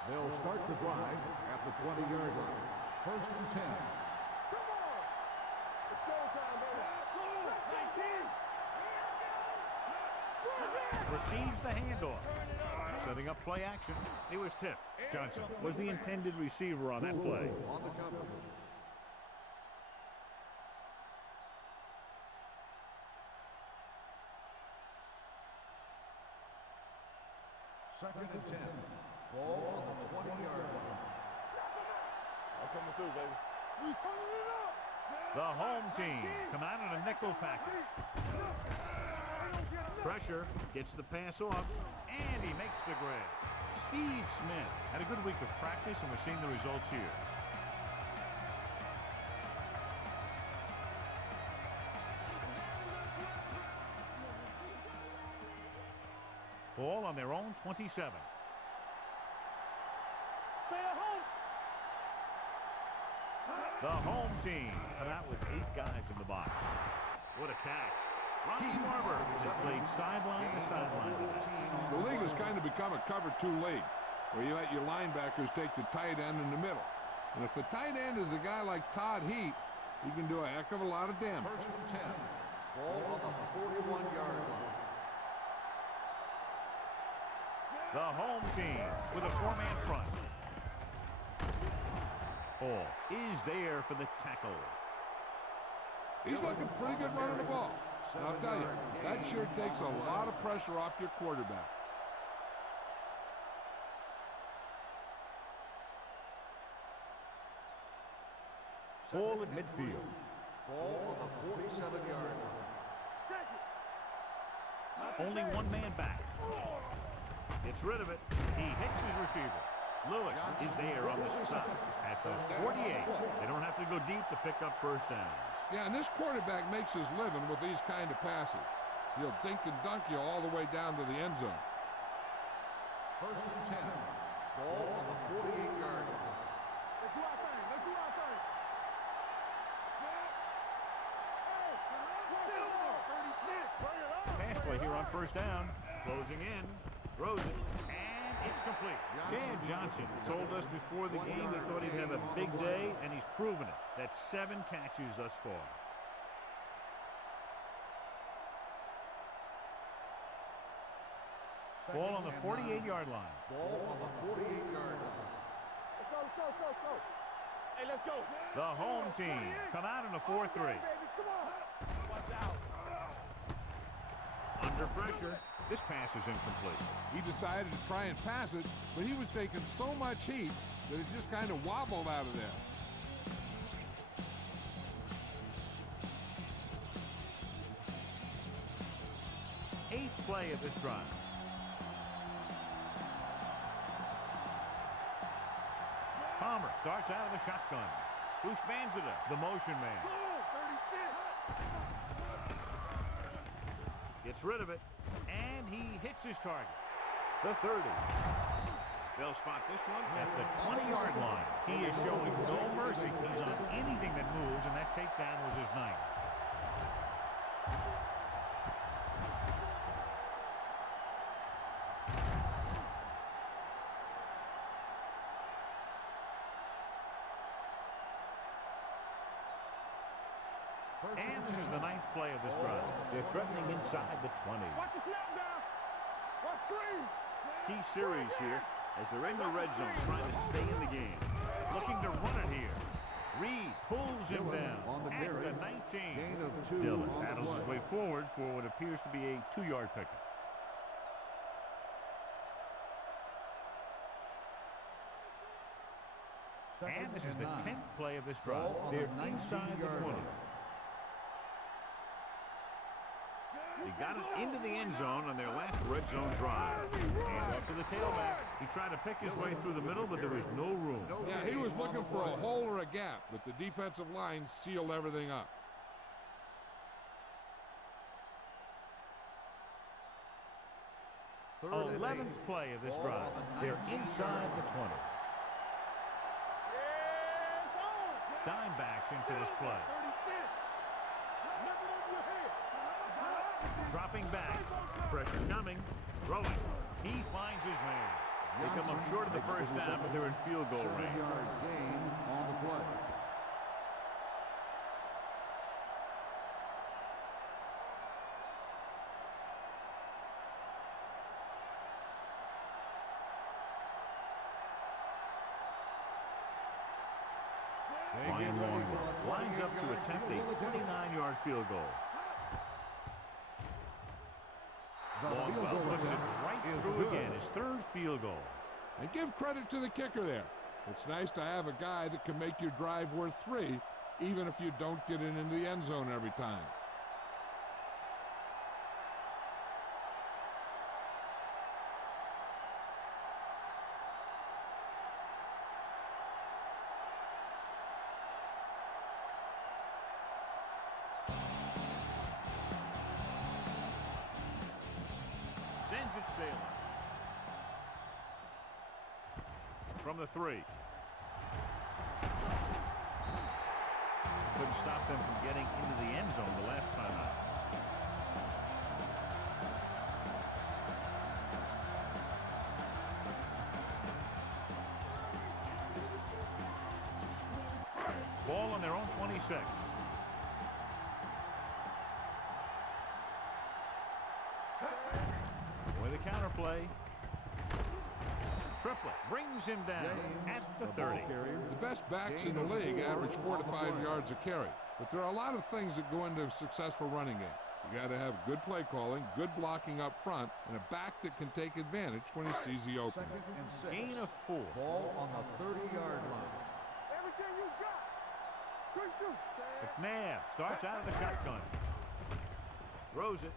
They'll start the drive at the 20-yard line. 1st and 10. Come on! It's showtime, baby. receives the handoff. Setting up play action. It was tipped. Johnson was the intended receiver on that play. On the cover. Second and 10. Ball on the 20-yard line. I'm coming through, baby. We turning it up. The home team come out in a nickel package. Pressure, gets the pass off, and he makes the grab. Steve Smith had a good week of practice, and we're seeing the results here. Ball on their own 27. Stay at home. The home team come out with 8 guys in the box. What a catch. Rocky Barber just played sideline to sideline. The league has kind of become a cover 2 league, where you let your linebackers take the tight end in the middle. And if the tight end is a guy like Todd Heap, he can do a heck of a lot of damage. First and 10. Ball on the 41-yard line. The home team with a 4-man front. Hall is there for the tackle. He's looking pretty good running the ball. And I'll tell you, that sure takes a lot of pressure off your quarterback. Ball at midfield. Ball on the 47-yard line. Only 1 man back. Gets rid of it. He hits his receiver. Lewis is there on the stop at the 48. They don't have to go deep to pick up first downs. Yeah, and this quarterback makes his living with these kind of passes. He'll dink and dunk you all the way down to the end zone. First and 10. Ball on the 48-yard line. Let's do our thing. Let's do our thing. Pass play here on first down. Closing in. Throws it. And it's complete. Jan Johnson told us before the game he thought he'd have a big day, and he's proven it. That's 7 catches thus far. Ball on the 48-yard line. Ball on the 48-yard line. Let's go, let's go, let's go, let's go. Hey, let's go. The home team come out in a 4-3. Baby, come on. Watch out. Under pressure. This pass is incomplete. He decided to try and pass it, but he was taking so much heat that it just kind of wobbled out of there. Eighth play of this drive. Palmer starts out of the shotgun. Ushmanzada, the motion man. Gets rid of it, and he hits his target. The 30. They'll spot this one at the 20-yard line. He is showing no mercy. He's on anything that moves, and that takedown was his night. And this is the 9th play of this drive. They're threatening inside the 20. Watch the snap down. Watch screen. Key series here as they're in the red zone trying to stay in the game. Looking to run it here. Reed pulls him down on the at carry. the 19. Gain of 2 Dillon on the battles his play. way forward for what appears to be a 2-yard pickup. And this is the 10th play of this drive. Ball on They're the inside the 19-yard 20. line. They got it into the end zone on their last red zone drive. And off to the tailback. He tried to pick his way through the middle, but there was no room. Yeah, he was looking for a hole or a gap, but the defensive line sealed everything up. Third and 11th 8. play of this Ball drive. on the They're 19-yard inside the 20. Yes, on. Dime backs into this play. 36. Lift it over your head. Dropping back. Pressure coming. Throwing. He finds his man. They come up short of the first down, but they're in field goal range. 7-yard gain on the play. lines up to attempt a 29-yard field goal. The Long field well goal puts it attempt right is through good. again, his third field goal. And give credit to the kicker there. It's nice to have a guy that can make your drive worth 3, even if you don't get it into the end zone every time. Sends it sailing. From the 3. Couldn't stop them from getting into the end zone the last time out. Ball on their own 26. With a counter play. Triplett brings him down at the 30. The best backs in the league average 4 to 5 yards a carry. But there are a lot of things that go into a successful running game. You got to have good play calling, good blocking up front, and a back that can take advantage when he sees the opening. 2nd and 6. Gain of 4. Ball on the 30-yard line. Everything you got. Good shoot. McNabb starts out of the shotgun. Throws it.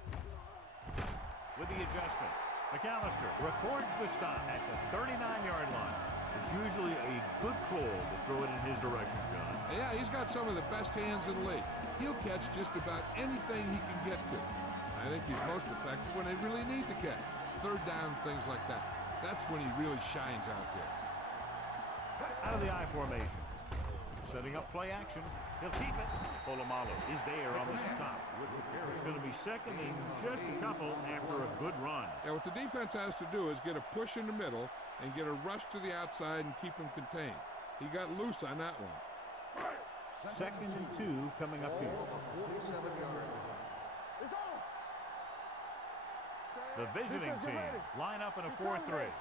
With the adjustment. McAllister records the stop at the 39-yard line. It's usually a good call to throw it in his direction, John. Yeah, he's got some of the best hands in the league. He'll catch just about anything he can get to. I think he's most effective when they really need to catch. Third down, things like that. That's when he really shines out there. Out of the I formation. Setting up play action. He'll keep it. Polamalu is there on the stop. It's going to be second and just a couple after a good run. Yeah, what the defense has to do is get a push in the middle and get a rush to the outside and keep him contained. He got loose on that one. Second and 2 coming up here. Ball on the 47-yard line. It's on. The visiting Defense, get team ready. line up in a 4-3. Bring it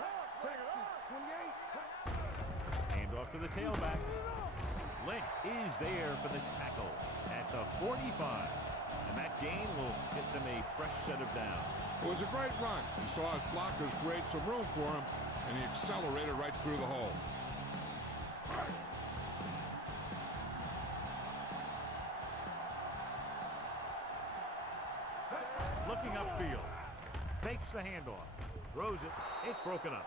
up. Bring it up. 28. Hand off to the tailback. Lynch is there for the tackle at the 45. And that gain will get them a fresh set of downs. It was a great run. He saw his blockers create some room for him, and he accelerated right through the hole. Looking upfield. Fakes the handoff. Throws it. It's broken up.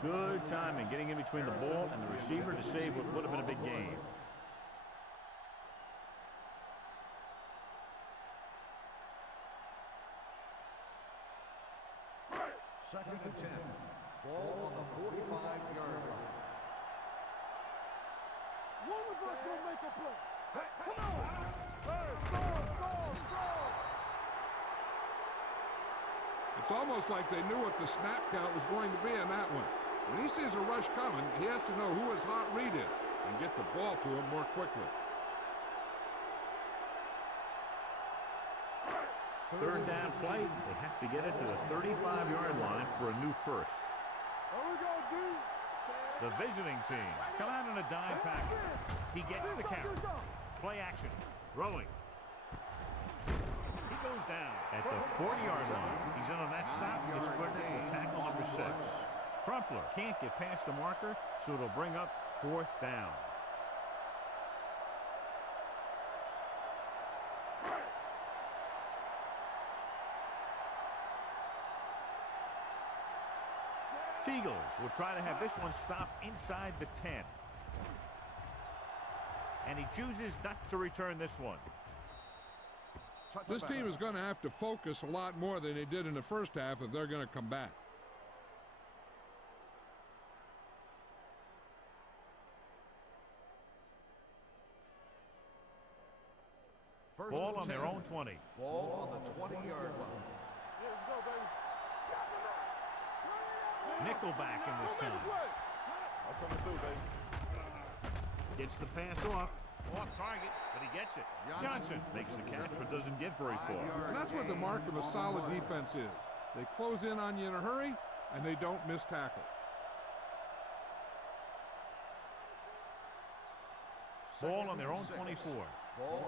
Good timing getting in between the ball and the receiver to save what would have been a big gain. Second and 10. Ball on the 45-yard line. When was I going to make a play? Come on. Hey, score. It's almost like they knew what the snap count was going to be on that one. When he sees a rush coming, he has to know who his hot read is and get the ball to him more quickly. Third down play. They have to get it to the 35-yard line for a new first. There we go, D. The visiting team come out in a dime package. He gets the carry. Play action. Throwing. He goes down at the 40-yard line. He's in on that stop. Gets critical tackle number 6. Crumpler can't get past the marker, so it'll bring up 4th down. Eagles will try to have this one stop inside the 10. And he chooses not to return this one. This team is going to have to focus a lot more than they did in the first half if they're going to come back. First Ball and on their 10. own 20. Ball on the 20-yard line. Here we go, baby. Nickelback in this time. I'm coming through, baby. Gets the pass off target, but he gets it. Johnson makes the catch, but doesn't get very far. And that's what the mark of a solid defense is. They close in on you in a hurry, and they don't miss tackle. Ball on their own 24. Ball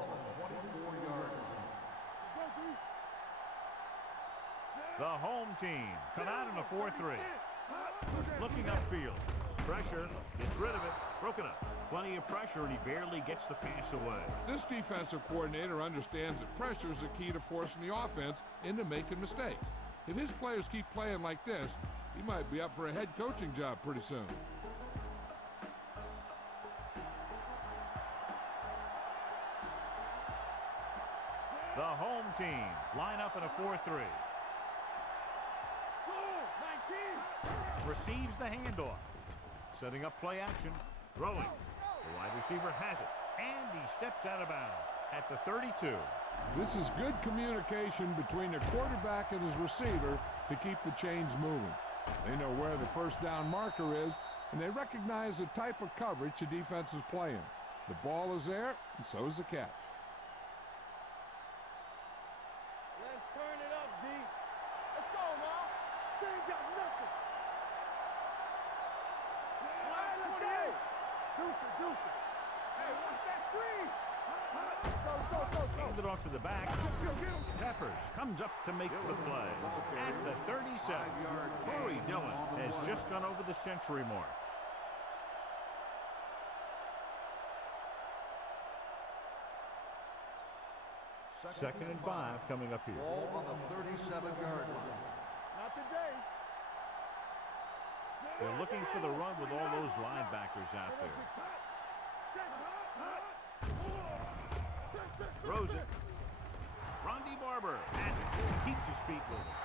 on the 24-yard line. Go, D. The home team come out in a 4-3. Looking upfield. Pressure. Gets rid of it. Broken up. Plenty of pressure, and he barely gets the pass away. This defensive coordinator understands that pressure is the key to forcing the offense into making mistakes. If his players keep playing like this, he might be up for a head coaching job pretty soon. The home team line up in a 4-3. Receives the handoff. Setting up play action. Throwing. The wide receiver has it. And he steps out of bounds at the 32. This is good communication between the quarterback and his receiver to keep the chains moving. They know where the first down marker is, and they recognize the type of coverage the defense is playing. The ball is there, and so is the catch. Let's turn it up, D. Let's go, now. They ain't got nothing. All right, let's go. Deuce it. Hey, watch that screen. Go. Hand it off to the back. Peppers comes up to make the play. At the 37, Corey Dillon has just gone over the century mark. Second and 5 coming up here. Ball on the 37-yard line. Not today. They're looking for the run with all those linebackers out there. Throws it. Ronde Barber has it. Keeps his feet moving.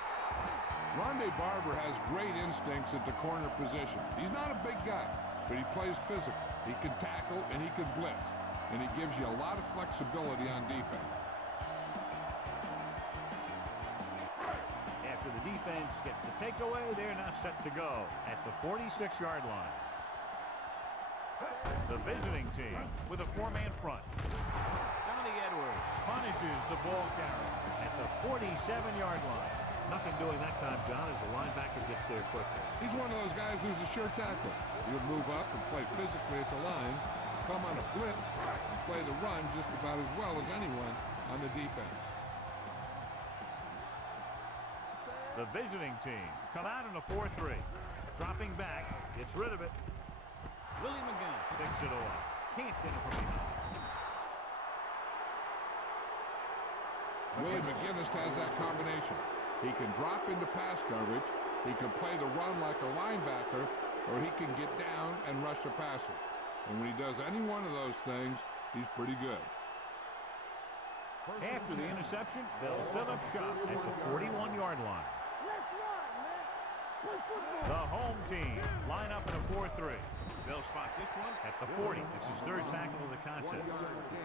Ronde Barber has great instincts at the corner position. He's not a big guy, but he plays physical. He can tackle and he can blitz, and he gives you a lot of flexibility on defense. After the defense gets the takeaway, they're now set to go at the 46-yard line. The visiting team with a four-man front. Donnie Edwards punishes the ball carrier at the 47-yard line. Nothing doing that time, John, as the linebacker gets there quickly. He's one of those guys who's a sure tackler. He'll move up and play physically at the line, come on a blitz, and play the run just about as well as anyone on the defense. The visiting team come out in a 4-3. Dropping back, gets rid of it. Willie McGinnis picks it off. Can't get it from behind. Willie McGinnis has that combination. He can drop into pass coverage, he can play the run like a linebacker, or he can get down and rush the passer. And when he does any one of those things, he's pretty good. After the interception, they'll set up shop at the 41-yard line. Let's run, man. Play football. The home team line up in a 4-3. They'll spot this one at the 40. It's his third tackle of the contest.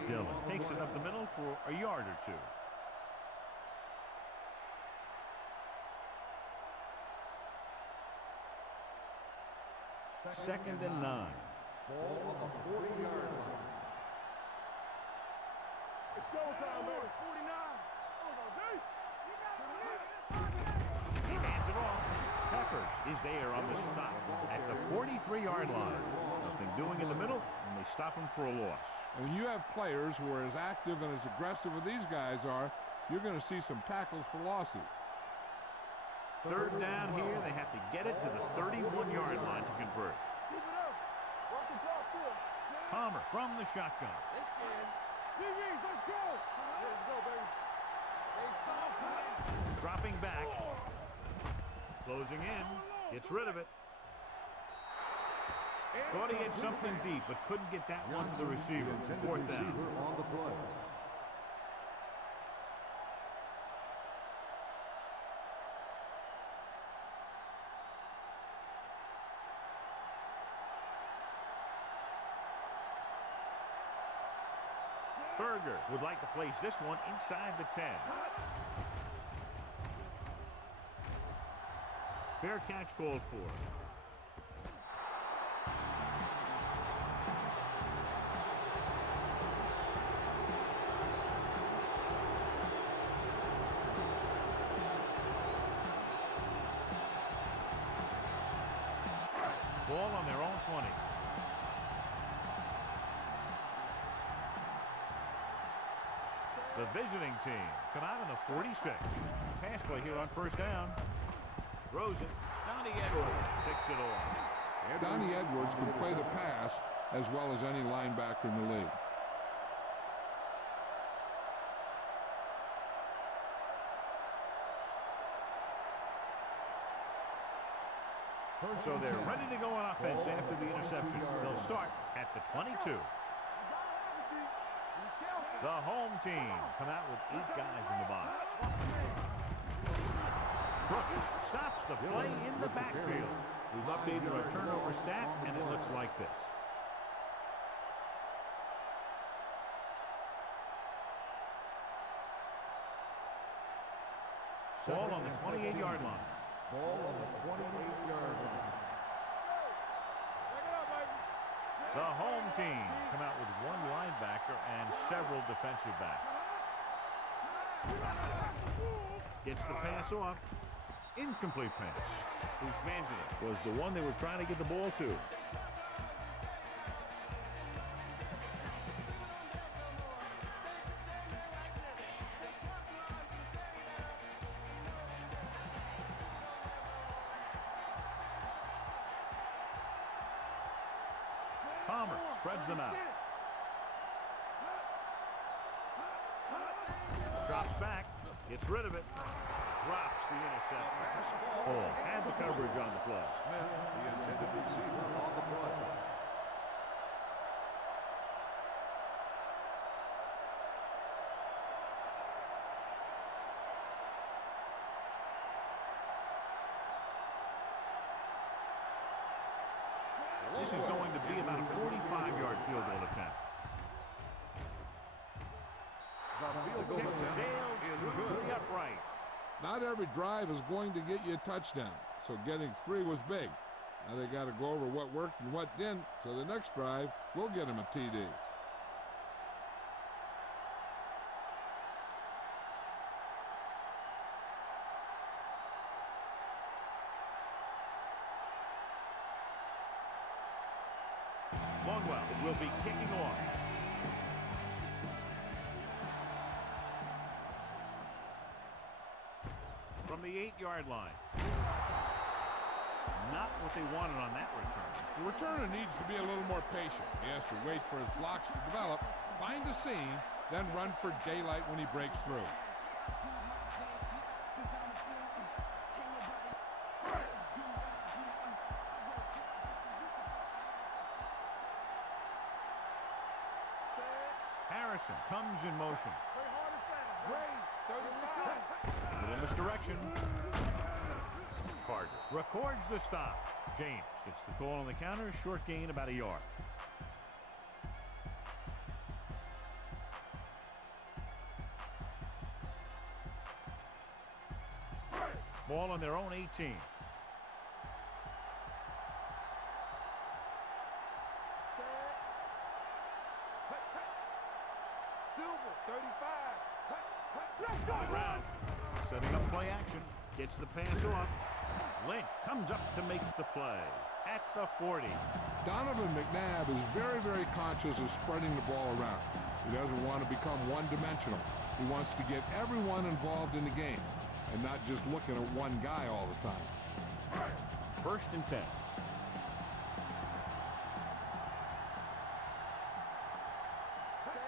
Dillon takes it up the middle for a yard or two. Second and 9. Ball on the 40-yard line. It's showtime, baby. 49. Hold on, D. You gotta believe it. It's our day. He hands it off. Peppers is there on the stop at the 43-yard line. Nothing doing in the middle, and they stop him for a loss. And when you have players who are as active and as aggressive as these guys are, you're going to see some tackles for losses. Third down here, they have to get it to the 31-yard line to convert. Keep it up. Walk the clock still. Palmer from the shotgun. Let's get DVs, let's go. Let's go, baby. They foul play. Dropping back. Closing in. Gets rid of it. Thought he had something deep, but couldn't get that one to the receiver. Fourth down. On the play. Berger would like to place this one inside the 10. Fair catch called for. Ball on their own 20. The visiting team come out in the 46. Pass play here on first down. Throws it. Donnie Edwards picks it off. Donnie Edwards can play the pass as well as any linebacker in the league. So they're ready to go on offense after the interception. They'll start at the 22. The home team come out with 8 guys in the box. Brooks stops the play in the backfield. We've updated our turnover stat, and it looks like this. Ball on the 28-yard line. Ball on the 28-yard line. The home team come out with 1 linebacker and several defensive backs. Gets the pass off. Incomplete pass. Whose man's it was the one they were trying to get the ball to. Palmer spreads them out. Drops back. Gets rid of it. Drops the interception. Oh, had the coverage on the play. Smith, the intended receiver on the play. This is going to be about a 45-yard field goal attempt. The field goal Kick attempt sails is through good. the uprights. Not every drive is going to get you a touchdown, so getting 3 was big. Now they got to go over what worked and what didn't, so the next drive will get them a TD. Longwell will be kicking off. From the 8-yard line. Not what they wanted on that return. The returner needs to be a little more patient. He has to wait for his blocks to develop, find a seam, then run for daylight when he breaks through. Harrison comes in motion. A little misdirection. Carter records the stop. James gets the call on the counter. Short gain about a yard. Ball on their own 18. Around. Setting up play action. Gets the pass off. Lynch comes up to make the play at the 40. Donovan McNabb is very, very conscious of spreading the ball around. He doesn't want to become one-dimensional. He wants to get everyone involved in the game and not just looking at one guy all the time. 1st and 10.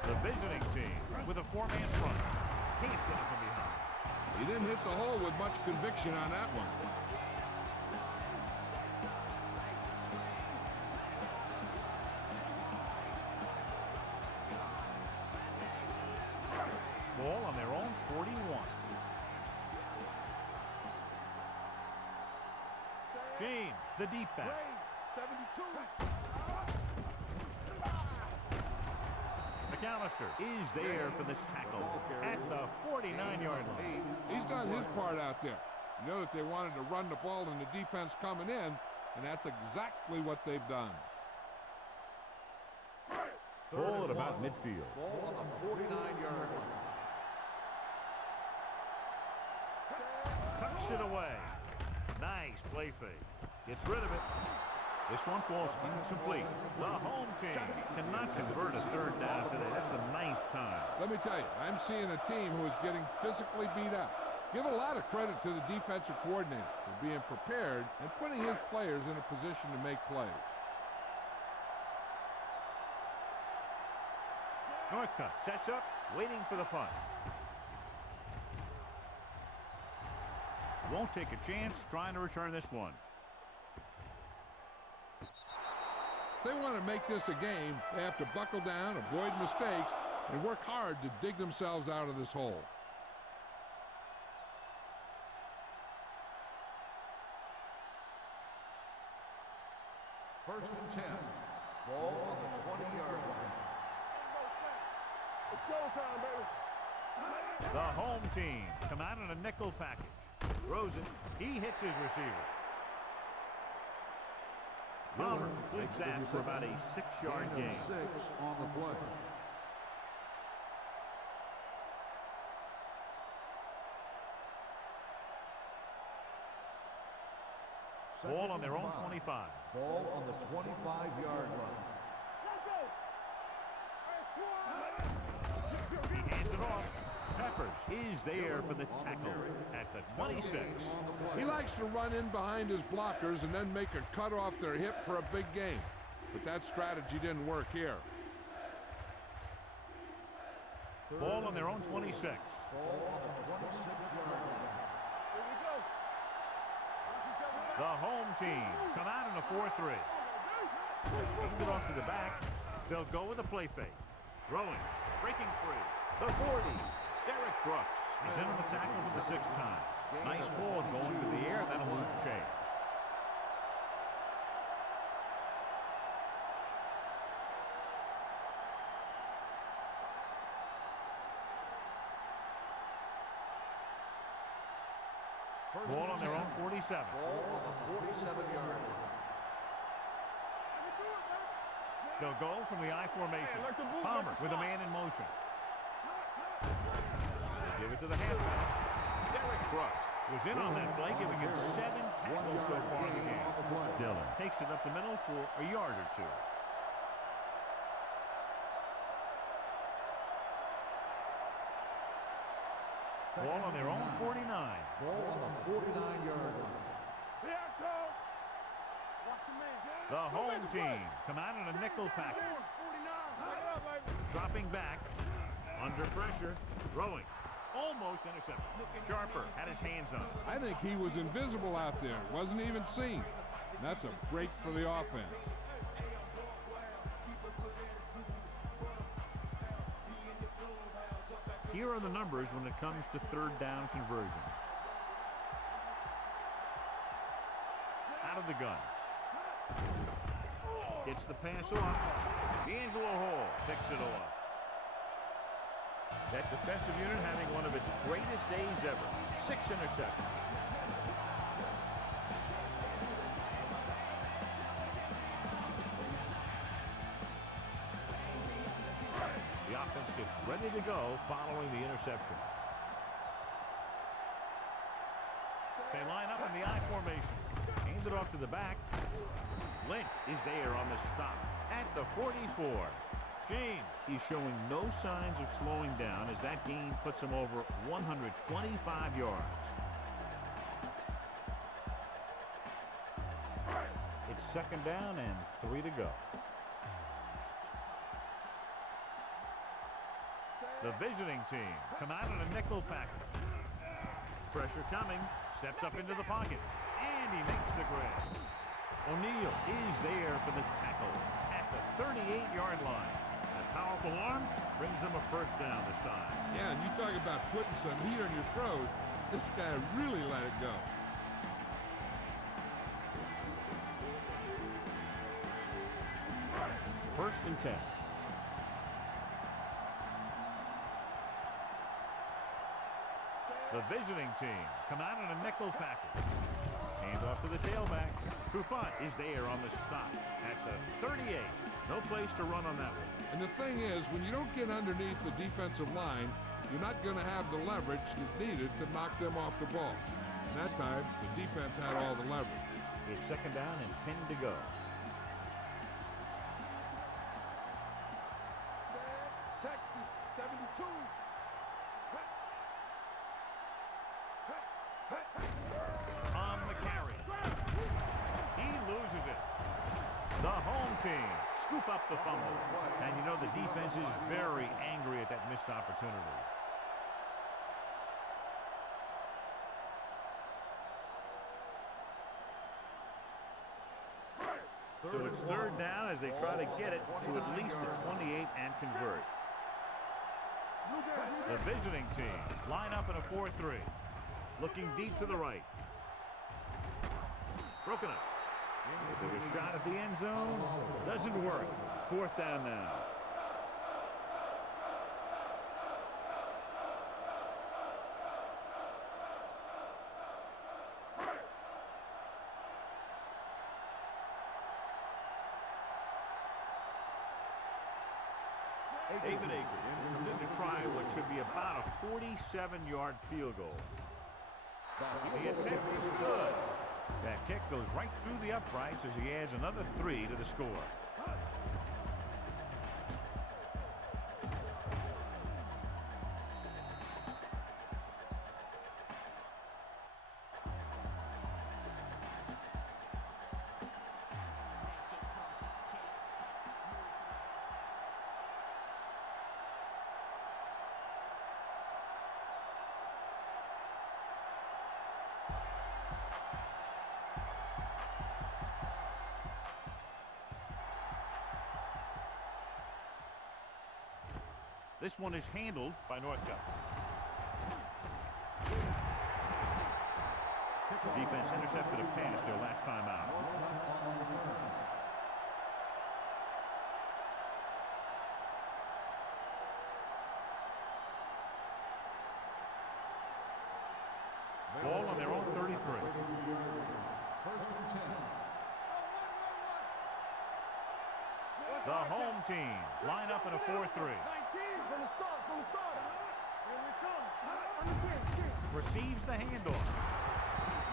The visiting team with a 4-man front. Can't get it from behind. He didn't hit the hole with much conviction on that one. Ball on their own 41. James, the deep back. 72. McAllister is there for the tackle at the 49-yard line. He's done his part out there. You know that they wanted to run the ball and the defense coming in, and that's exactly what they've done. Ball at about midfield. Ball on the 49-yard line. Tucks it away. Nice play fake. Gets rid of it. This one falls incomplete. The home team cannot convert a third down today. That's the 9th time. Let me tell you, I'm seeing a team who is getting physically beat up. Give a lot of credit to the defensive coordinator for being prepared and putting his players in a position to make plays. Northcutt sets up, waiting for the punt. Won't take a chance trying to return this one. If they want to make this a game, they have to buckle down, avoid mistakes, and work hard to dig themselves out of this hole. First and 10. Ball on the 20-yard line. It's showtime, baby. The home team come out in a nickel package. Throws it. He hits his receiver. Palmer makes that for about a 6-yard gain. 6 on the play. Ball on their own 25. Ball on the 25-yard line. He hands it off. Peppers is there for the tackle at the 26. He likes to run in behind his blockers and then make a cut off their hip for a big gain. But that strategy didn't work here. Ball on their own 26. Ball on the 26-yard line. Here we go. The home team come out in a 4-3. Hand it off to the back. They'll go with a play fake. Throwing, breaking free. The 40. Derek Brooks is in on the tackle for the 6th time. Nice ball going to the air. That'll move the chain. Ball on their own 47. Ball on the 47-yard line. They'll go from the I formation. Palmer with a man in motion. They give it to the halfback. Derek Brooks was in on that play, giving him 7 tackles so far in the game. Dillon takes it up the middle for a yard or two. Ball on their own 49. Ball on the 49-yard line. Here I come. Watch your man. The home team come out in a nickel package. 49. Back it up, baby. Dropping back, under pressure, throwing. Almost intercepted. Sharper had his hands on it. I think he was invisible out there. Wasn't even seen. That's a break for the offense. Here are the numbers when it comes to third down conversions. Out of the gun. Gets the pass off. D'Angelo Hall picks it off. That defensive unit having one of its greatest days ever. 6 interceptions. The offense gets ready to go following the interception. They line up in the I formation. Hand it off to the back. Lynch is there on the stop at the 44. James, he's showing no signs of slowing down as that gain puts him over 125 yards. It's 2nd down and 3 to go. The visiting team come out in a nickel package. Pressure coming, steps up into the pocket, and he makes the grab. O'Neal is there for the tackle at the 38-yard line. That powerful arm brings them a 1st down this time. Yeah, and you talk about putting some heat on your throat. This guy really let it go. First and 10. The visiting team come out in a nickel package. Hand off to the tailback. Trufant is there on the stop at the 38. No place to run on that one. And the thing is, when you don't get underneath the defensive line, you're not going to have the leverage that's needed to knock them off the ball. And that time, the defense had all the leverage. It's 2nd down and 10 to go. The home team scoop up the fumble. And you know the defense is very angry at that missed opportunity. So it's third down as they try to get it to at least the 28 and convert. The visiting team line up in a 4-3. Looking deep to the right. Broken up. They took a shot at the end zone. Doesn't work. Fourth down now. David Akers comes in to try what should be about a 47-yard field goal. The attempt is good. That kick goes right through the uprights as he adds another 3 to the score. This one is handled by Northcutt. The defense intercepted a pass their last time out. Ball on their own 33. First and 10. The home team line up in a 4-3. From the start. Here we come. Receives the handoff.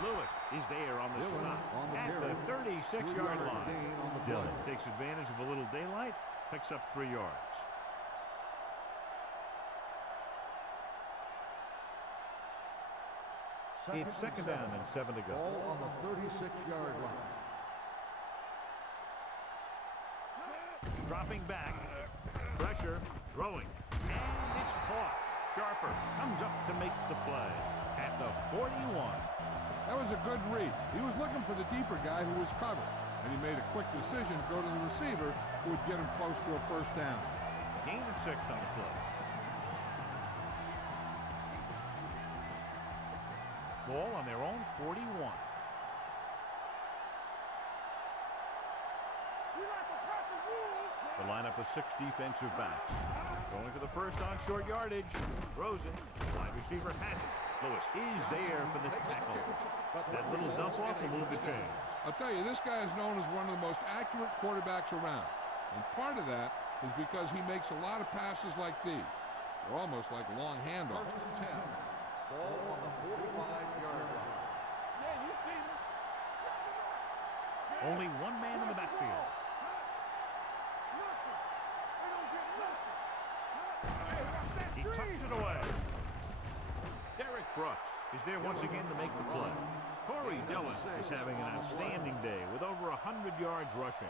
Lewis is there on the stop at the 36-yard line. Dillon takes advantage of a little daylight, picks up 3 yards. It's second down and 7 to go. Ball on the 36-yard line. Dropping back. Pressure. Throwing. And it's caught. Sharper comes up to make the play at the 41. That was a good read. He was looking for the deeper guy who was covered, and he made a quick decision to go to the receiver who would get him close to a first down. Gain of 6 on the play. Ball on their own 41. The lineup of 6 defensive backs. Going for the first on short yardage. Throws it. Wide receiver has it. Lewis is there for the tackle. That little dump off will move the chains. I'll tell you, this guy is known as one of the most accurate quarterbacks around. And part of that is because he makes a lot of passes like these. They're almost like long handoffs. First and 10. Ball on the 45-yard line. Yeah, you see me. Only one man in the backfield. He tucks it away. Derek Brooks is there once again to make the play. Corey Dillon is having an outstanding day with over 100 yards rushing.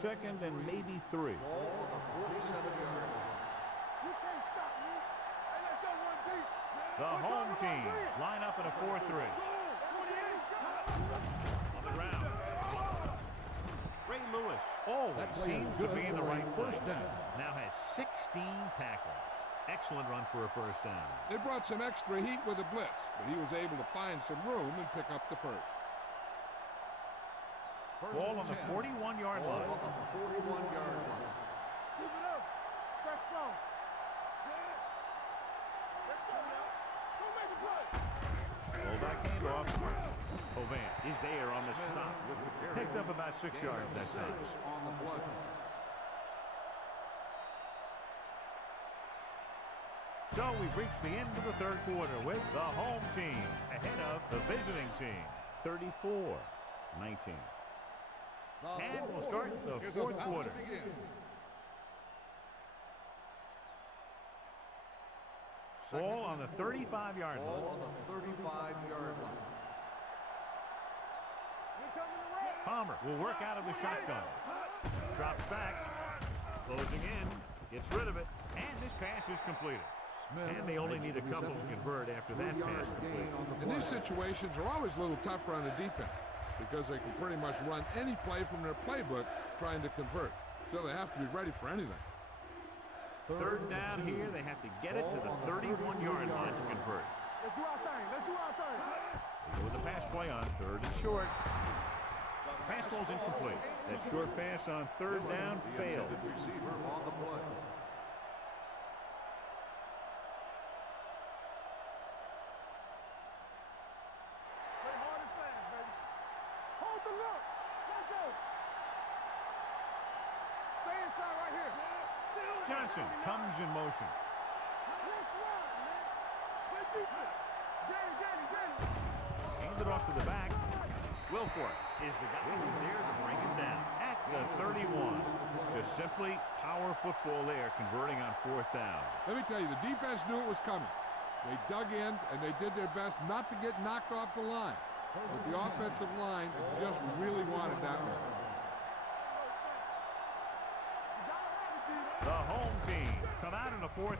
Second and maybe 3. Ball on the 47-yard line. You can't stop me. Hey, let's go one deep. The home team line up in a 4-3. On the ground. Ray Lewis always seems to be in the right place. Now has 16 tackles. Excellent run for a first down. They brought some extra heat with a blitz, but he was able to find some room and pick up the first. Ball on the 41-yard line. Ball on the 41-yard line. Keep it up. That's strong. Let's go now. Go make a play. Fullback handoff. Hovan is there on the stop. Picked up about 6 yards that time. On the play. So we've reached the end of the third quarter with the home team ahead of the visiting team. 34-19. And we'll start the fourth quarter. Ball on the 35-yard line. Ball on the 35-yard line. Here coming the red. Palmer will work out of the shotgun. Drops back. Closing in. Gets rid of it. And this pass is completed. And they only need a couple to convert after that pass completion. And these situations are always a little tougher on the defense because they can pretty much run any play from their playbook trying to convert. So they have to be ready for anything. Third down here. They have to get it to the 31-yard line to convert. Let's do our thing. Let's do our thing. They go with the pass play on 3rd and short. The pass ball's incomplete. That short pass on 3rd down fails. Receiver on the play. Play hard and fast, baby. Hold the look. Let's go. Stay inside right here. Johnson comes in motion. Let's run, man. Play defense. Danny. Hand it off to the back. Wilfork is the guy who's there to bring him down at the 31. Just simply power football there, converting on 4th down. Let me tell you, the defense knew it was coming. They dug in, and they did their best not to get knocked off the line. But the offensive line just really wanted that one. The home team come out in a 4-3.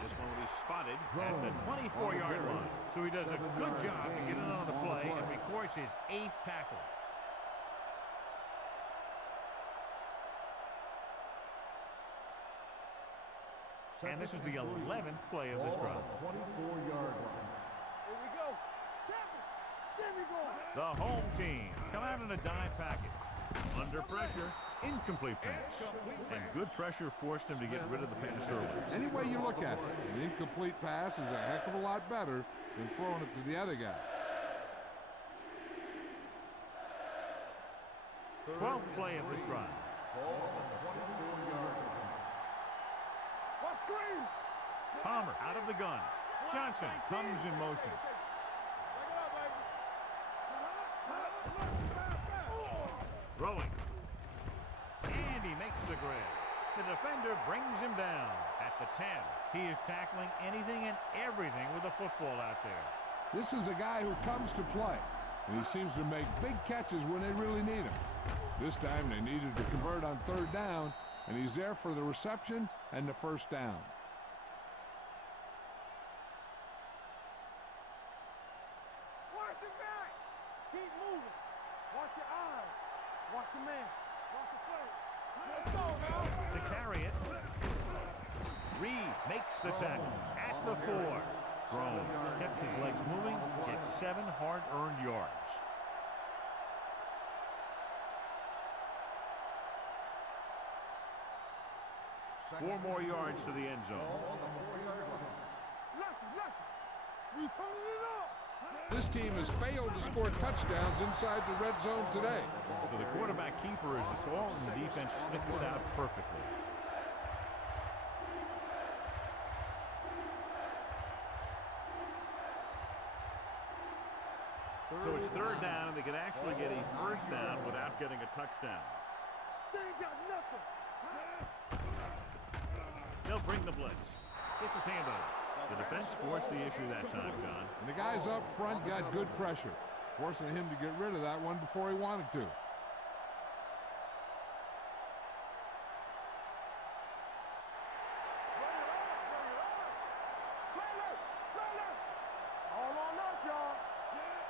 This one will be spotted at the 24-yard line. So he does a good job to get it on the play and records his 8th tackle. And this is the 11th play of this drive. 24-yard line. Here we go. There we go. The home team come out in a dime package. Under pressure, incomplete pass. And good pressure forced him to get rid of the pass early. Any way you look at it, an incomplete pass is a heck of a lot better than throwing it to the other guy. 12th play of this drive. Ball on the 24-yard line. What screen? Palmer out of the gun. Johnson comes in motion. Back it up, baby. Throwing. And he makes the grab. The defender brings him down at the 10. He is tackling anything and everything with a football out there. This is a guy who comes to play, and he seems to make big catches when they really need him. This time they needed to convert on 3rd down, and he's there for the reception and the 1st down. Watch your back. Keep moving. Watch your eyes. Watch your man. Watch the play. Let's go now. To carry it. Reed makes the tackle at the 4. Grown kept his legs moving, gets 7 hard-earned yards. Four more yards to the end zone. Ball on the 4-yard line. Lucky. We turning it up. This team has failed to score touchdowns inside the red zone today. So the quarterback keeper is the call, and the defense sniffed it out perfectly. So it's 3rd down, and they can actually get a 1st down without getting a touchdown. They ain't got nothing. They'll bring the blitz. Gets his hand on it. The defense forced the issue that time, John. And the guys up front got good pressure, forcing him to get rid of that one before he wanted to. All on us, y'all.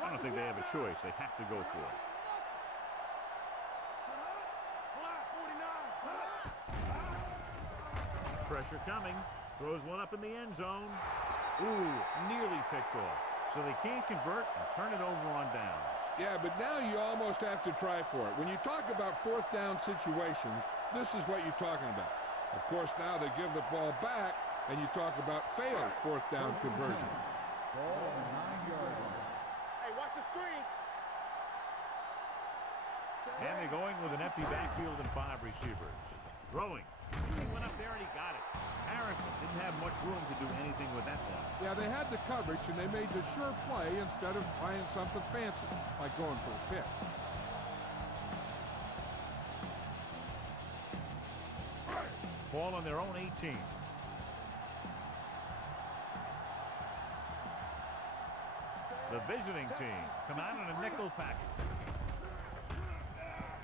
I don't think they have a choice. They have to go for it. Pressure coming. Throws one up in the end zone. Ooh, nearly picked off. So they can't convert and turn it over on downs. Yeah, but now you almost have to try for it. When you talk about 4th down situations, this is what you're talking about. Of course, now they give the ball back, and you talk about failed 4th down conversion. Ball on the 9-yard line. Hey, watch the screen. And they're going with an empty backfield and 5 receivers. Throwing. He went up there and he got it. Harrison didn't have much room to do anything with that one. Yeah, they had the coverage, and they made the sure play instead of trying something fancy, like going for a pick. Ball on their own 18. The visiting team come out in a nickel package.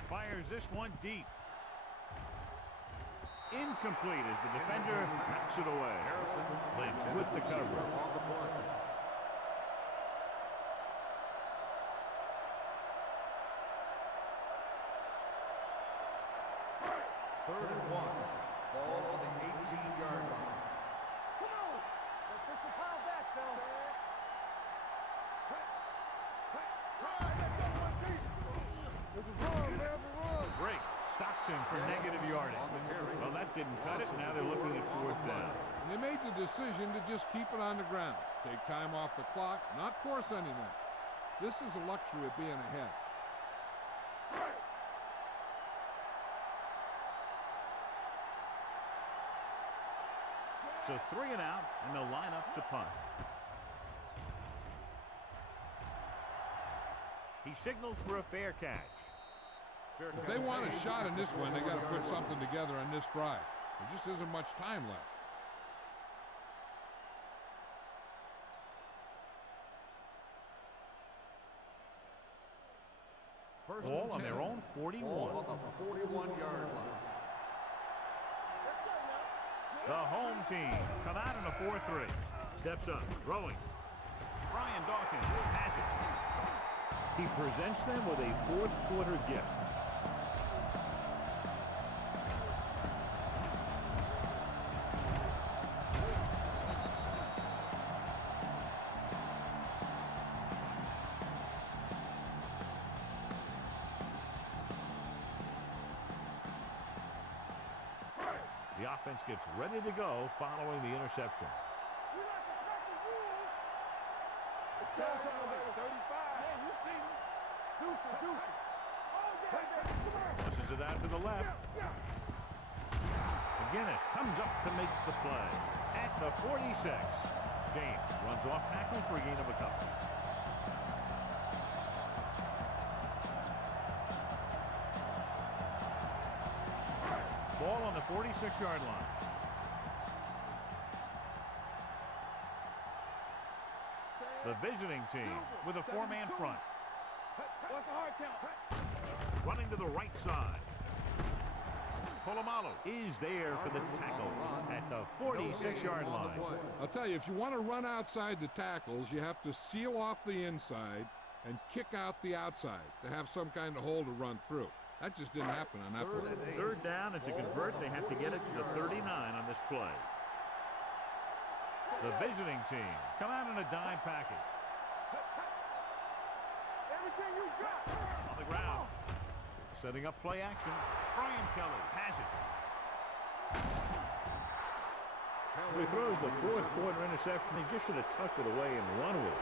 Fires this one deep. Incomplete as the defender knocks it away. Lynch with the coverage. On the play. Third and 1. Ball on the 18-yard line. Come on. Let's get some power back, Phil. This is wrong, man. Wrong. Break stops him for negative yardage. Well, that didn't cut it. Now they're looking at fourth down. And they made the decision to just keep it on the ground. Take time off the clock, not force anything. This is a luxury of being ahead. So 3 and out, and they'll line up to punt. He signals for a fair catch. If they want a shot in this one, they got to put something together on this drive. There just isn't much time left. Ball on their own 41. Ball on the 41-yard line. The home team come out in a 4-3. Steps up, throwing. Brian Dawkins has it. He presents them with a fourth quarter gift. The offense gets ready to go following the interception. We like to practice rules. It's showtime, baby. 35. Man, you see me. Deuce it, deuce it. Oh, yeah, baby. Come on. Pushes it out to the left. Yeah. McGinnis comes up to make the play. At the 46. James runs off tackle for a gain of a couple. Ball on the 46-yard line. The visiting team with a 4-man front. What's the hard count? Running to the right side. Polamalu is there for the tackle at the 46-yard line. I'll tell you, if you want to run outside the tackles, you have to seal off the inside and kick out the outside to have some kind of hole to run through. That just didn't happen on that play. Third down, and to convert, they have to get it to the 39 on this play. The visiting team come out in a dime package. Everything you got. On the ground. Setting up play action. Brian Kelly has it. So he throws the fourth quarter interception. He just should have tucked it away and run with it.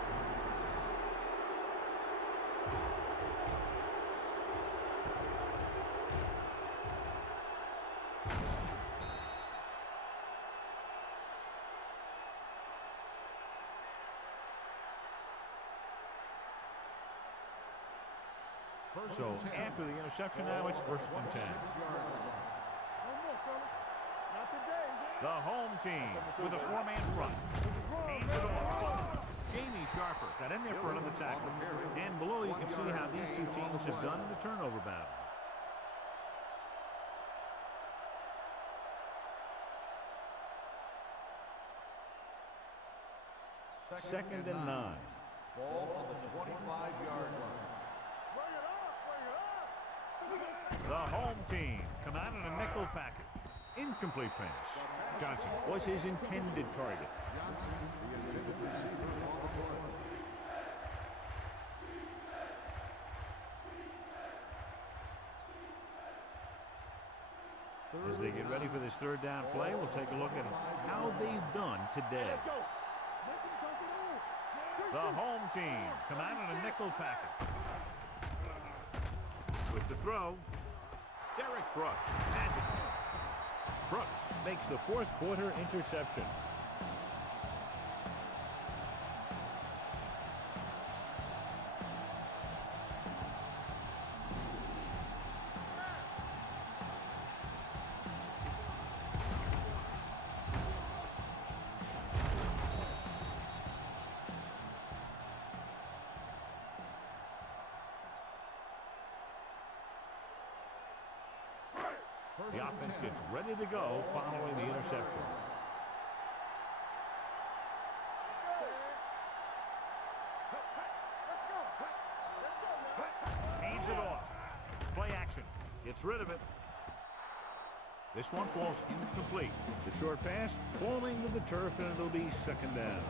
So after the interception now, it's 1st and 10. No more, fellas. Not today. The home team with a 4-man front. Hands it off. Jamie Sharper got in there for another tackle. And below you can see how these two teams have done in the turnover battle. Second and 9. Ball on the 25-yard line. Bring it up, bring it up. The home team come out in a nickel package. Incomplete pass. Johnson was his intended target. As they get ready for this third down play, we'll take a look at how they've done today. Let's go. Make him come through. The home team come out in a nickel package. With the throw, Derek Brooks has it. Brooks makes the fourth quarter interception. The offense gets ready to go following the interception. Hands it off. Play action. Gets rid of it. This one falls incomplete. The short pass falling to the turf, and it'll be second down.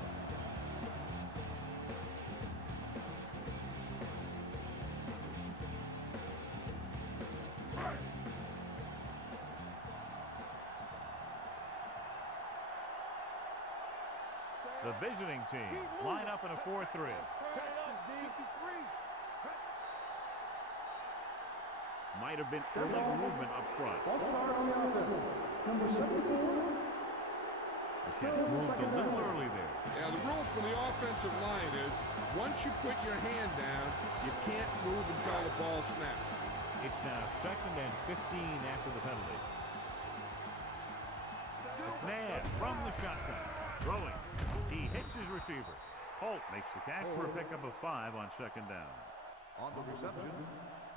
The visiting team line up in a 4-3. Might have been early movement up front. Let's start on the offense. Number 74. Okay, moved a little early there. Yeah, the rule for the offensive line is once you put your hand down, you can't move until the ball snaps. It's now 2nd and 15 after the penalty. McNabb from the shotgun. Throwing. He hits his receiver. Holt makes the catch for a pickup of 5 on second down. On the reception,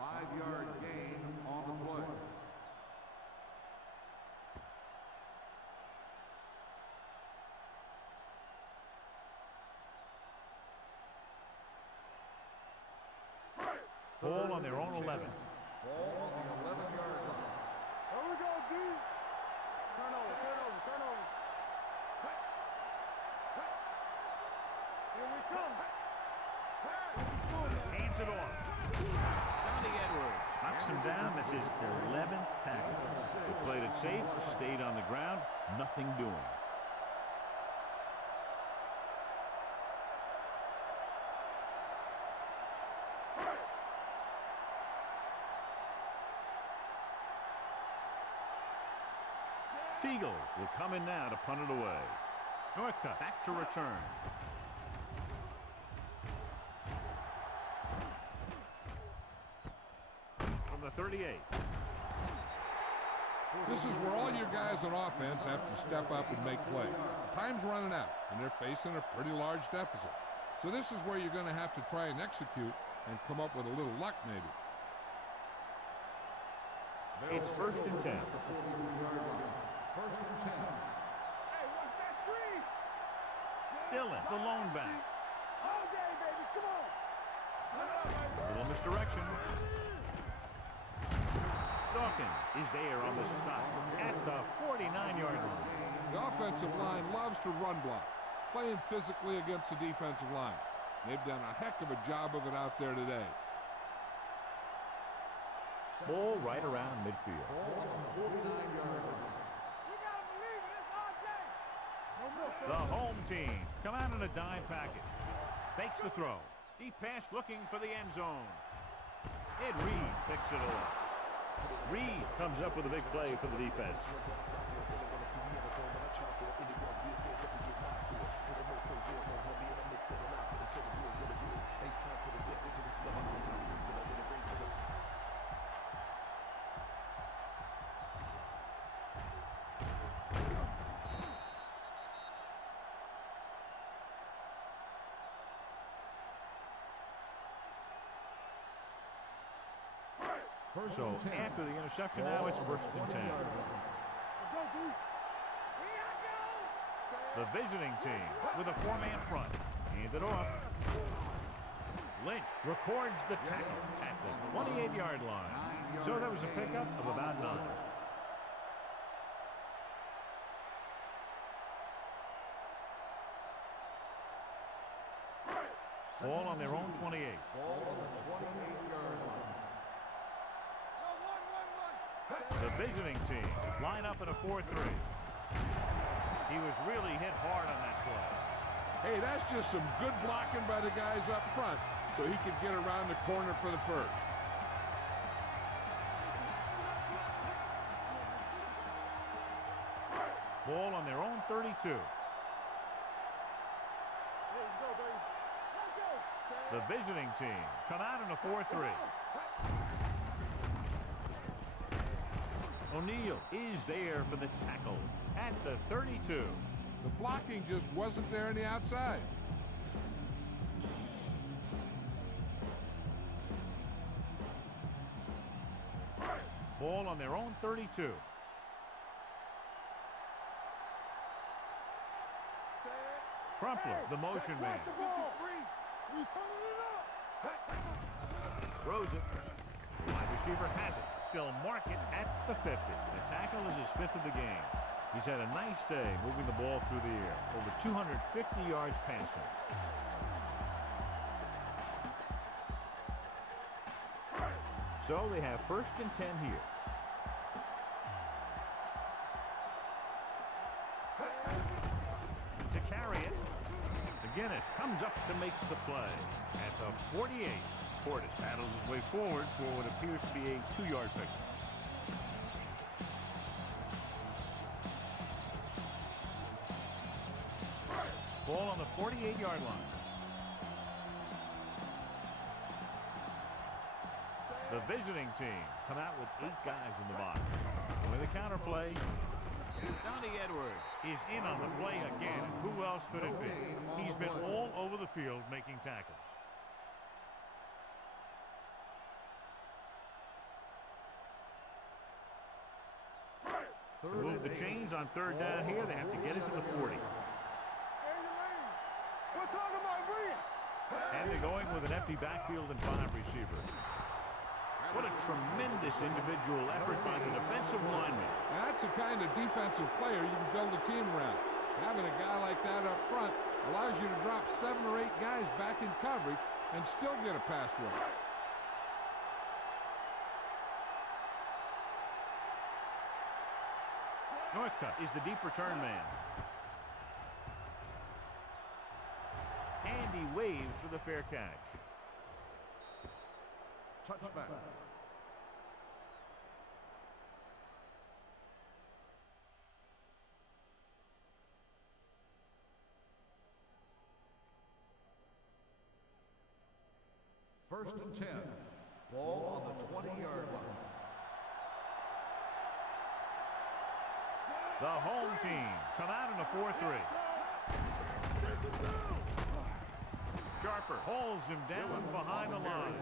5-yard gain on the play. Ball on their own 11. Ball on the 11-yard line. Here we go, D. Turnover. Here we come. Hands it off. Johnny Edwards knocks him down. That's his 11th tackle. He played it safe, stayed on the ground, nothing doing. Seagulls will come in now to punt it away. Northcutt back to return. From the 38. This is where all your guys on offense have to step up and make plays. Time's running out, and they're facing a pretty large deficit. So this is where you're going to have to try and execute and come up with a little luck, maybe. It's 1st and 10. First and 10. Hey, watch that screen. Dillon, the lone back. All day, baby. Come on. A little misdirection. Dawkins is there on the stop at the 49-yard line. The offensive line loves to run block, playing physically against the defensive line. They've done a heck of a job of it out there today. Ball right around midfield. Ball on the 49-yard line. You gotta believe it. It's RJ. No more, The home team come out in a dime package. Fakes the throw. Deep pass looking for the end zone. Ed Reed picks it off. Reed comes up with a big play for the defense. So after the interception, now it's 1st and 10. The visiting team with a 4-man front. Hand it off. Lynch records the tackle at the 28-yard line. So that was a pickup of about 9. Ball on their own 28. Ball on the 28-yard line. The visiting team line up in a 4-3. He was really hit hard on that play. Hey, that's just some good blocking by the guys up front so he could get around the corner for the first. Ball on their own 32. The visiting team come out in a 4-3. O'Neal is there for the tackle at the 32. The blocking just wasn't there on the outside. Ball on their own 32. Crumpler, the motion man. We turning it up. Throws it. The wide receiver has it. They'll mark it at the 50. The tackle is his 5th of the game. He's had a nice day moving the ball through the air. Over 250 yards passing. So they have 1st and 10 here. To carry it, McGinnis comes up to make the play. At the 48, Portis battles his way forward for what appears to be a 2-yard pickup. Ball on the 48-yard line. The visiting team come out with 8 guys in the box. With a counter play, Donnie Edwards is in on the play again. And who else could it be? He's been all over the field making tackles. To move the chains on 3rd down here, they have to get it to the 40. We're talking about Green. And they're going with an empty backfield and 5 receivers. What a tremendous individual effort by the defensive lineman. That's the kind of defensive player you can build a team around. Having a guy like that up front allows you to drop 7 or 8 guys back in coverage and still get a pass rush. Northcutt is the deep return man. And he waves for the fair catch. Touchback. First and 10. Ball on the 20-yard line. The home team come out in a 4-3. Sharper hauls him down behind the line.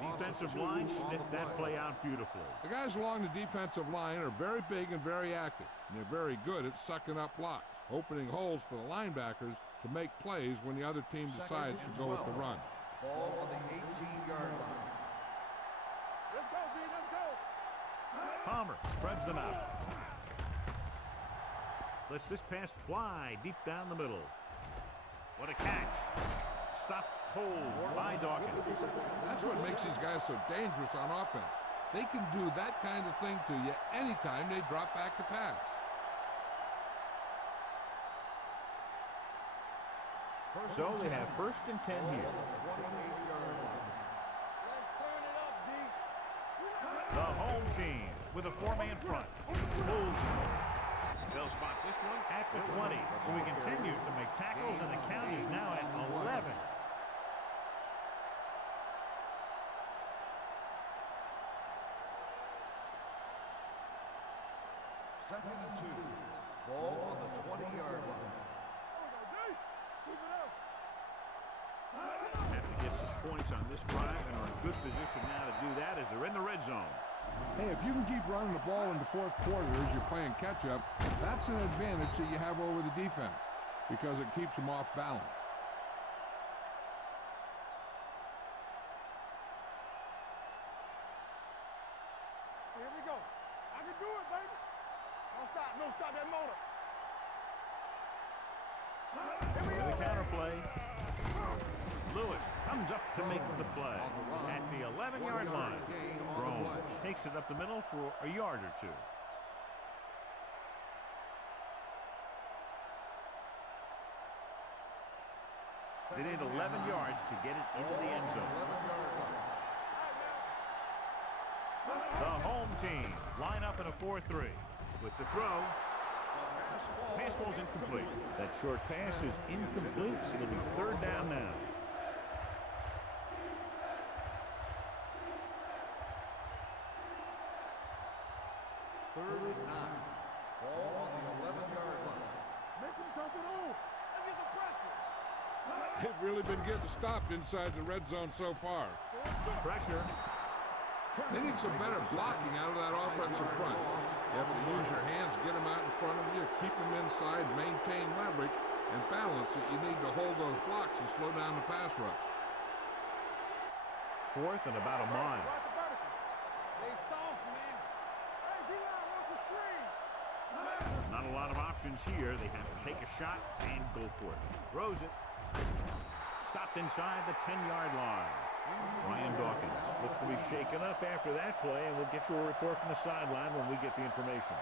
The defensive line sniffed that play out beautifully. The guys along the defensive line are very big and very active, and they're very good at sucking up blocks, opening holes for the linebackers to make plays when the other team decides to go with the run. Ball on the 18-yard line. Let's go, B. Let's go. Palmer spreads them out. Lets this pass fly deep down the middle. What a catch. Stopped cold by Dawkins. That's what makes these guys so dangerous on offense. They can do that kind of thing to you anytime they drop back to pass. So they have 1st and 10 here. Let's turn it up, D. The home team with a 4-man front. Pulls him. They'll spot this one at the 20. So he continues to make tackles, and the count is now at 11. Second and 2. Ball on the 20-yard line. Keep it up. Have to get some points on this drive and are in good position now to do that as they're in the red zone. Hey, if you can keep running the ball in the 4th quarter as you're playing catch-up, that's an advantage that you have over the defense because it keeps them off balance. Here we go. I can do it, baby. Don't stop. Don't stop that motor. Here we go. The counter play. Lewis comes up to make the play at the 11-yard line. Rome takes it up the middle for a yard or 2. They need 11 yards to get it into the end zone. The home team line up in a 4-3 with the throw. Pass ball's incomplete. That short pass is incomplete, so it'll be 3rd down now. Third and 9. Ball on the 11-yard line. Make him dump it on. Let's get the pressure. They've really been getting stopped inside the red zone so far. Pressure. They need some better blocking out of that offensive front. You have to use your hands, get them out in front of you, keep them inside, maintain leverage, and balance it. You need to hold those blocks and slow down the pass rush. 4th and about a mile. Stay soft, man. Hey, D-line wants a screen. Not a lot of options here. They have to take a shot and go for it. Throws it. Stopped inside the 10-yard line. Ryan Dawkins looks to be shaken up after that play, and we'll get you a report from the sideline when we get the information.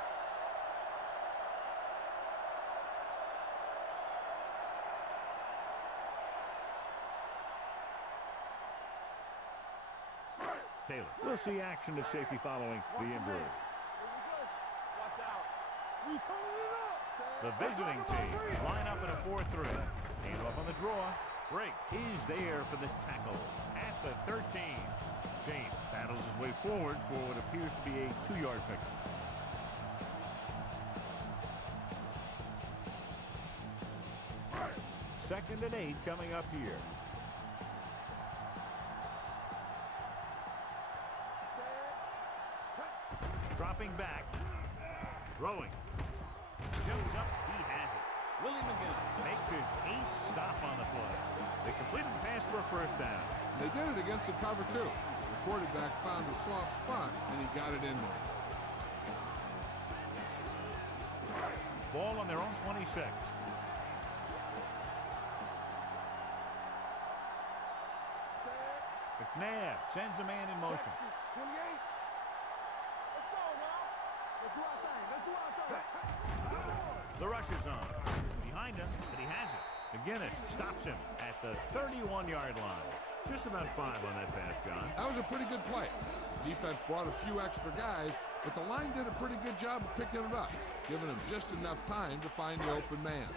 Taylor. We'll see action at safety following the injury. Here we go. Watch out. We turning it up. The visiting team line up in a 4-3. Hand off on the draw. Break is there for the tackle at the 13. James battles his way forward for what appears to be a 2-yard pickup. Second and 8 coming up here. Dropping back. Throwing. Jumps up. He has it. Willie McGinnis makes his 8th stop on the play. They completed the pass for a first down. They did it against the cover, too. The quarterback found a soft spot, and he got it in there. Ball on their own 26. McNabb sends a man in motion. 28. Let's go, man. Let's do our thing. Let's do our thing. The rush is on. Behind him, but he has it. McGinnis stops him at the 31-yard line. Just about 5 on that pass, John. That was a pretty good play. The defense brought a few extra guys, but the line did a pretty good job of picking it up, giving them just enough time to find the open man.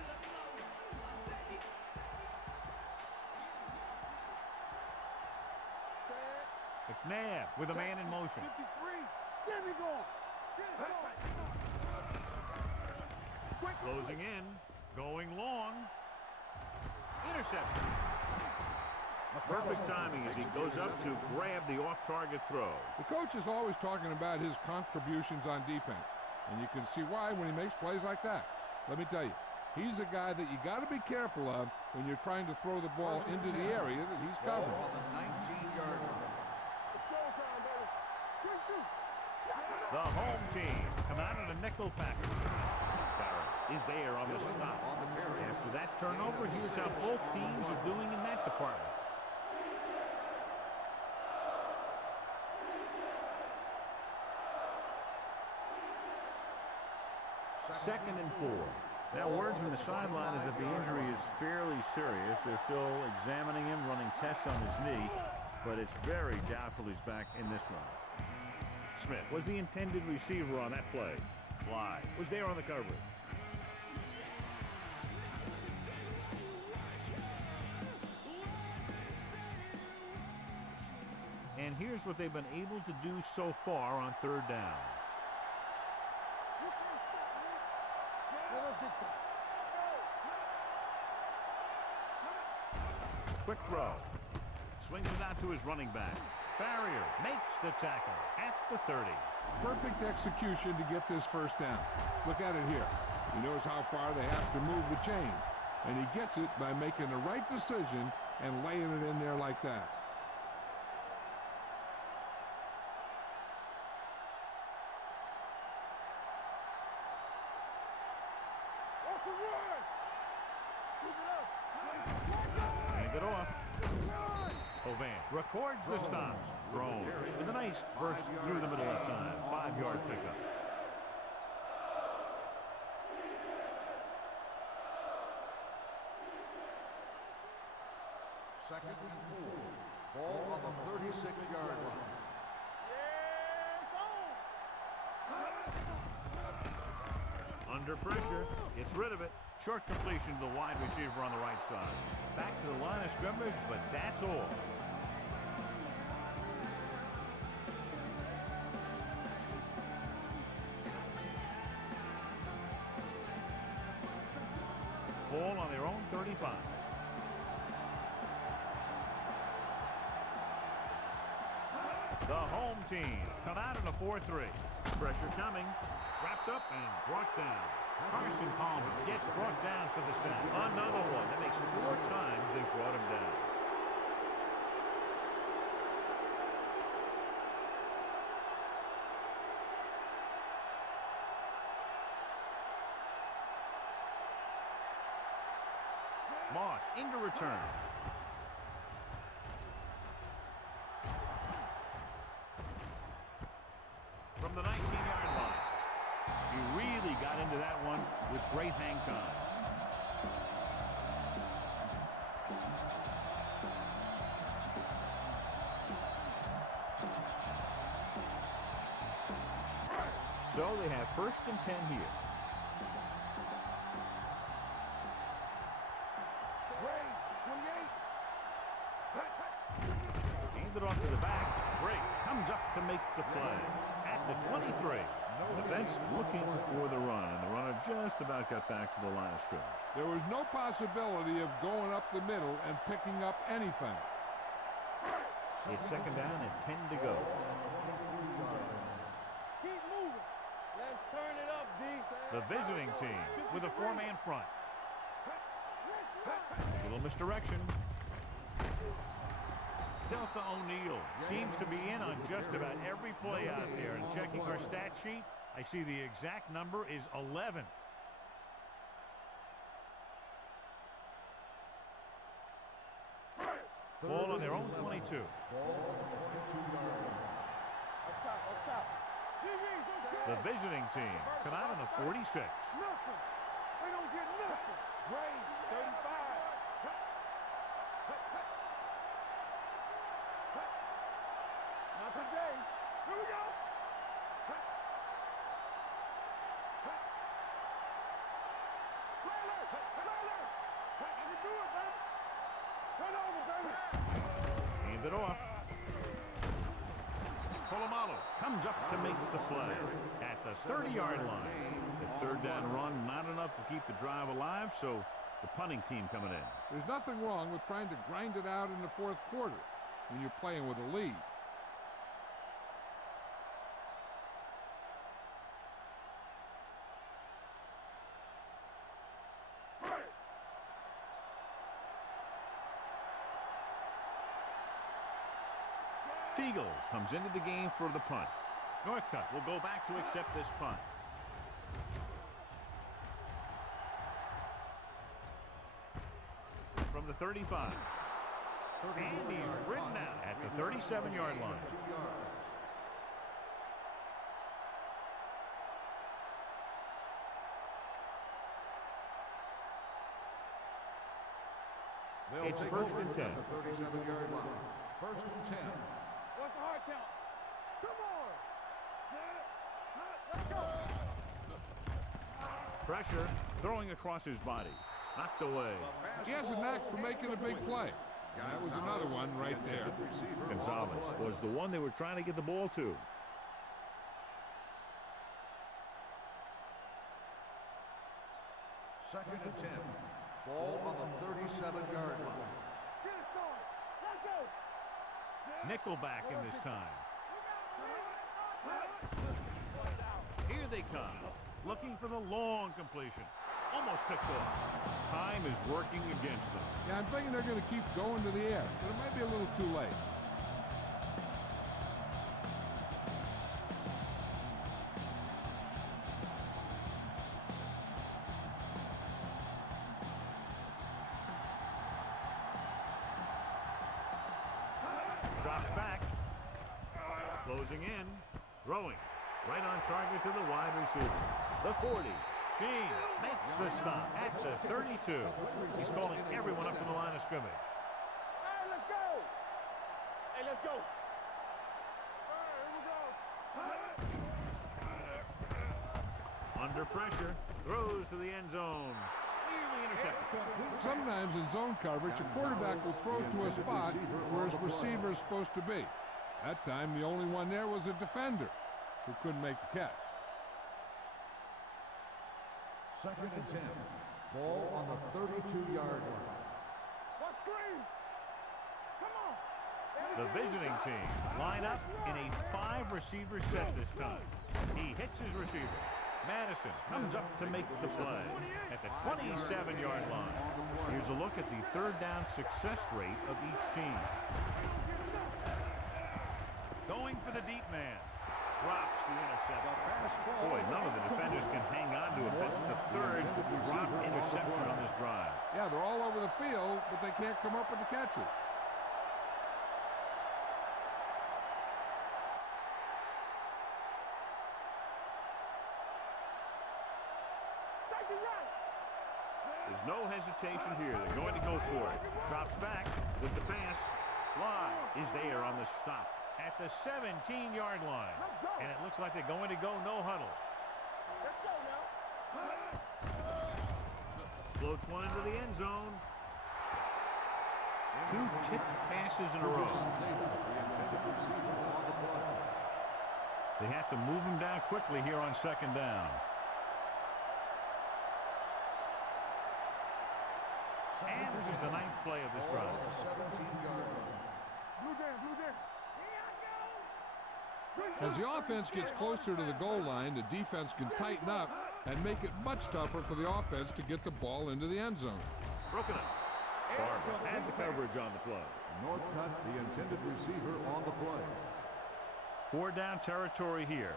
McNabb with a man in motion. 53. Get me going. Get it going. Quick. Closing in. Going long. Interception. Perfect timing as he goes up to grab the off-target throw. The coach is always talking about his contributions on defense, and you can see why when he makes plays like that. Let me tell you, he's a guy that you got to be careful of when you're trying to throw the ball into the area that he's covering. On the 19-yard line. It's showtime, baby. Quick shoot. The home team come out in a nickel package. Barrett is there on the stop. After that turnover, here's how both teams are doing in that department. Second and 4. Now, word from the sideline is that the injury is fairly serious. They're still examining him, running tests on his knee, but it's very doubtful he's back in this one. Smith was the intended receiver on that play. Bly was there on the coverage. And here's what they've been able to do so far on third down. Quick throw. Swings it out to his running back. Farrier makes the tackle at the 30. Perfect execution to get this first down. Look at it here. He knows how far they have to move the chain, and he gets it by making the right decision and laying it in there like that. Hand it off. Hovan records the stop. Grown with a nice burst through the middle of time. 5-yard pickup. Second and 4. Ball on the 36-yard line. Under pressure, gets rid of it. Short completion to the wide receiver on the right side. Back to the line of scrimmage, but that's all. Ball on their own 35. The The home team come out in a 4-3. Pressure coming. Wrapped up and brought down. Carson Palmer gets brought down for the sack. Another one. That makes 4 times they've brought him down. Moss into return. From the 19-yard line. He really got into that one with great hang time. So they have 1st and 10 here. Handed off to the back. Gray comes up to make the play at the 23. Defense looking for the run, and the runner just about got back to the line of scrimmage. There was no possibility of going up the middle and picking up anything. It's 2nd down and 10 to go. Keep moving. Let's turn it up, D. The visiting team with a 4-man front. Little misdirection. Delta O'Neal seems to be in on just about every play out there. And checking our stat sheet, I see the exact number is 11. Ball on their own 22. Up top. The visiting team come out on the 46. Nothing. They don't get nothing. Gray, 35. Not today. Here we go. Trailer. I can do it, baby. Turn over, baby. Hand it off. Polamalu comes up to make the play at the 30-yard line. The 3rd down run, not enough to keep the drive alive, so the punting team coming in. There's nothing wrong with trying to grind it out in the 4th quarter when you're playing with a lead. Fiegels comes into the game for the punt. Northcutt will go back to accept this punt. From the 35. And he's ridden out at the 37-yard line. It's 1st and 10. 37-yard line. 1st and 10. What's the hard count? Come on. Let's go. Pressure, throwing across his body. Knocked away. He has a knack for making a big play. That was another one right there. Gonzalez was the one they were trying to get the ball to. Second and 10. Ball on the 37-yard line. Get it started. Let's go. Nickelback in this time. Here they come. Looking for the long completion. Almost picked off. Time is working against them. Yeah, I'm thinking they're going to keep going to the air, but it might be a little too late. Drops back. Closing in. Throwing. Right on target to the wide receiver. The 40. James makes the stop at the 32. He's calling everyone up to the line of scrimmage. Hey, let's go. Hey, let's go. All right, here we go. Under pressure. Throws to the end zone. Nearly intercepted. Sometimes in zone coverage, a quarterback will throw to a spot where his receiver is supposed to be. That time, the only one there was a defender who couldn't make the catch. Second and 10. Ball on the 32-yard line. What screen? Come on. Hey, The visiting team line up in a 5-receiver set this time. He hits his receiver. Madison comes up to make the play at the 27-yard line. Here's a look at the third down success rate of each team. Going for the deep man. Drops the interception. Boy, none of the defenders can hang on to it. That's the third drop interception on this drive. Yeah, they're all over the field, but they can't come up with the catches. There's no hesitation here. They're going to go for it. Drops back with the pass. Bly is there on the stop at the 17-yard line. And it looks like they're going to go no huddle. Let's go now. Floats one into the end zone. 2 tipped passes in a row. They have to move him down quickly here on second down. And this is the 9th play of this drive. As the offense gets closer to the goal line, the defense can tighten up and make it much tougher for the offense to get the ball into the end zone. Broken up. Barber had the coverage on the play. Northcutt, the intended receiver, on the play. 4 down territory here.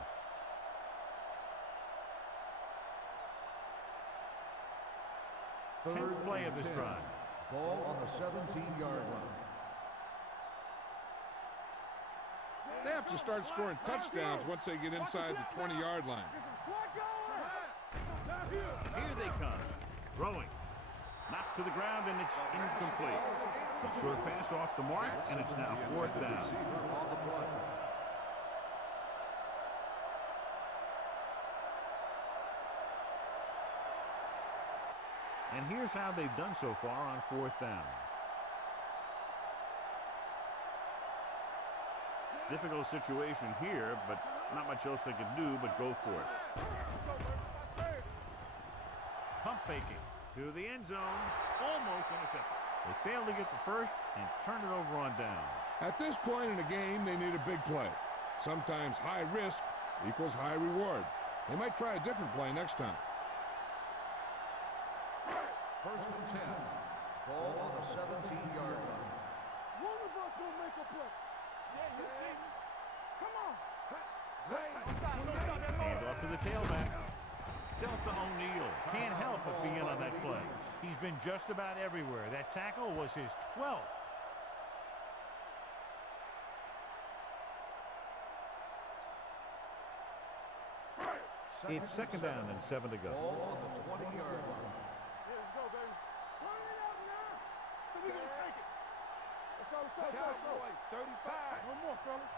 Tenth play of this drive. Ball on the 17-yard line. They have to start scoring touchdowns once they get inside the 20-yard line. Here they come. Throwing. Knocked to the ground, and it's incomplete. A short pass off the mark, and it's now 4th down. And here's how they've done so far on 4th down. Difficult situation here, but not much else they can do but go for it. Pump faking to the end zone. Almost intercepted. They failed to get the first and turn it over on downs. At this point in the game, they need a big play. Sometimes high risk equals high reward. They might try a different play next time. 1st and 10. Ball on the 17-yard line. One of us will make a play. Yeah, you see me. Come on. Hand off to the tailback. Delta O'Neal can't help but be in on that play. He's been just about everywhere. That tackle was his 12th. It's 2nd down and 7 to go. Ball on the 20-yard line. Yeah, let's go, baby. Turn it up now. So we gonna take it. Let's go, let's go, let's go. 35. One more, fellas.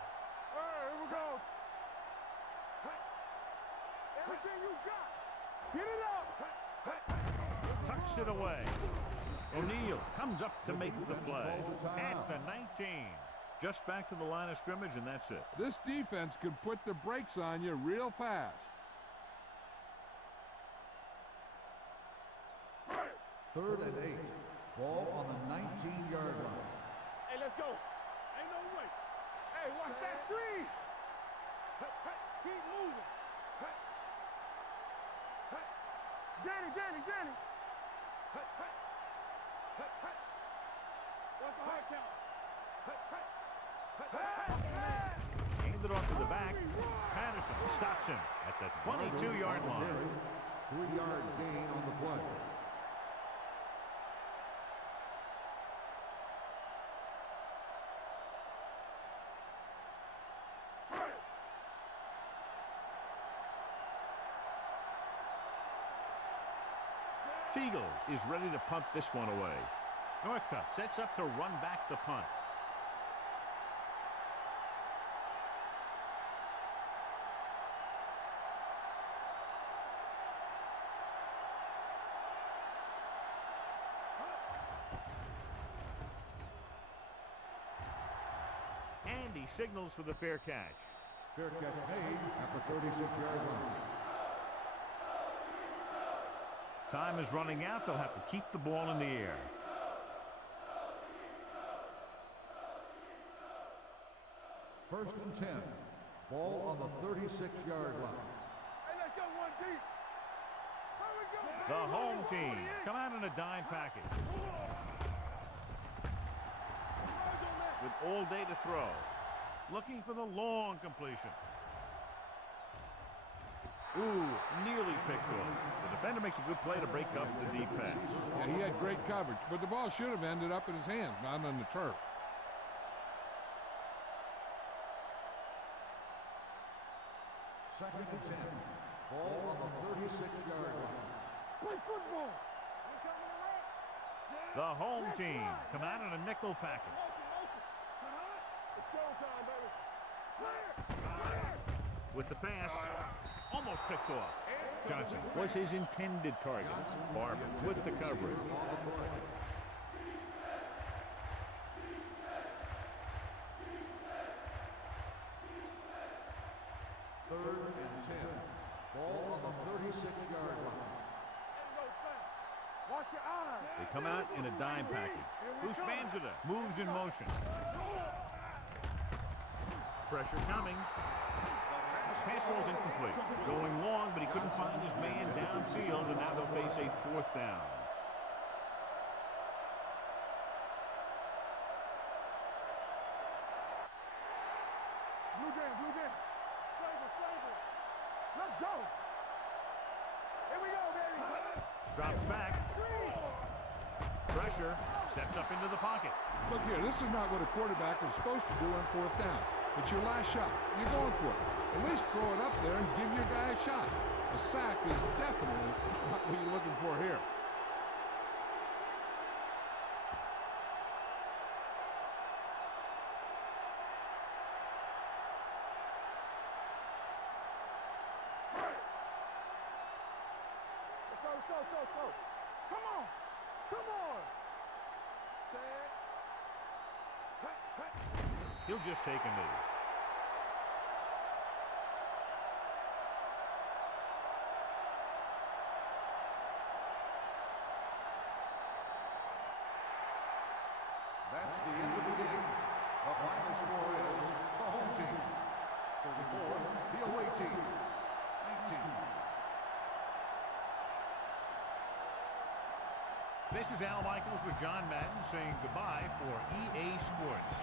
All right, here we go. Everything you got. Get it up. Tucks it away. O'Neal comes up to make the play at the 19. Just back to the line of scrimmage, and that's it. This defense can put the brakes on you real fast. 3rd and 8. Ball on the 19-yard line. Hey, let's go. Ain't no way. Hey, watch that screen. Keep moving. Danny. What's the high count? Handed off to the back. Patterson stops him at the 22-yard line. 3-yard gain on the play. Fiegels is ready to punt this one away. Northcutt sets up to run back the punt. And he signals for the fair catch. Fair catch made at the 36-yard line. Time is running out. They'll have to keep the ball in the air. First and 10. Ball on the 36-yard line. Hey, let's go one deep. Here we go, baby. The home team come out in a dime package with all day to throw. Looking for the long completion. Ooh, nearly picked off. The defender makes a good play to break up the deep pass. Yeah, he had great coverage, but the ball should have ended up in his hands, not on the turf. Second and 10. Ball on the 36-yard line. Play football. The home team come out in a nickel package. It's showtime, baby. With the pass, almost picked off. Johnson was his intended target. Barber with the coverage. Third and 10. Ball on the 36-yard line. Watch your eyes. They come out in a dime package. Houshmandzadeh moves in motion. Pressure coming. Pass ball's incomplete. Going long, but he couldn't find his man downfield, and now they'll face a fourth down. Blue game, blue game. Flavor. Let's go. Here we go, baby. Drops back. Pressure. Steps up into the pocket. Look here, this is not what a quarterback is supposed to do on fourth down. It's your last shot. You're going for it. At least throw it up there and give your guy a shot. A sack is definitely not what you're looking for here. Let's go. Come on. Set. He'll just take a knee. That's the end of the game. The final score is the home team 34, the away team 19. This is Al Michaels with John Madden saying goodbye for EA Sports.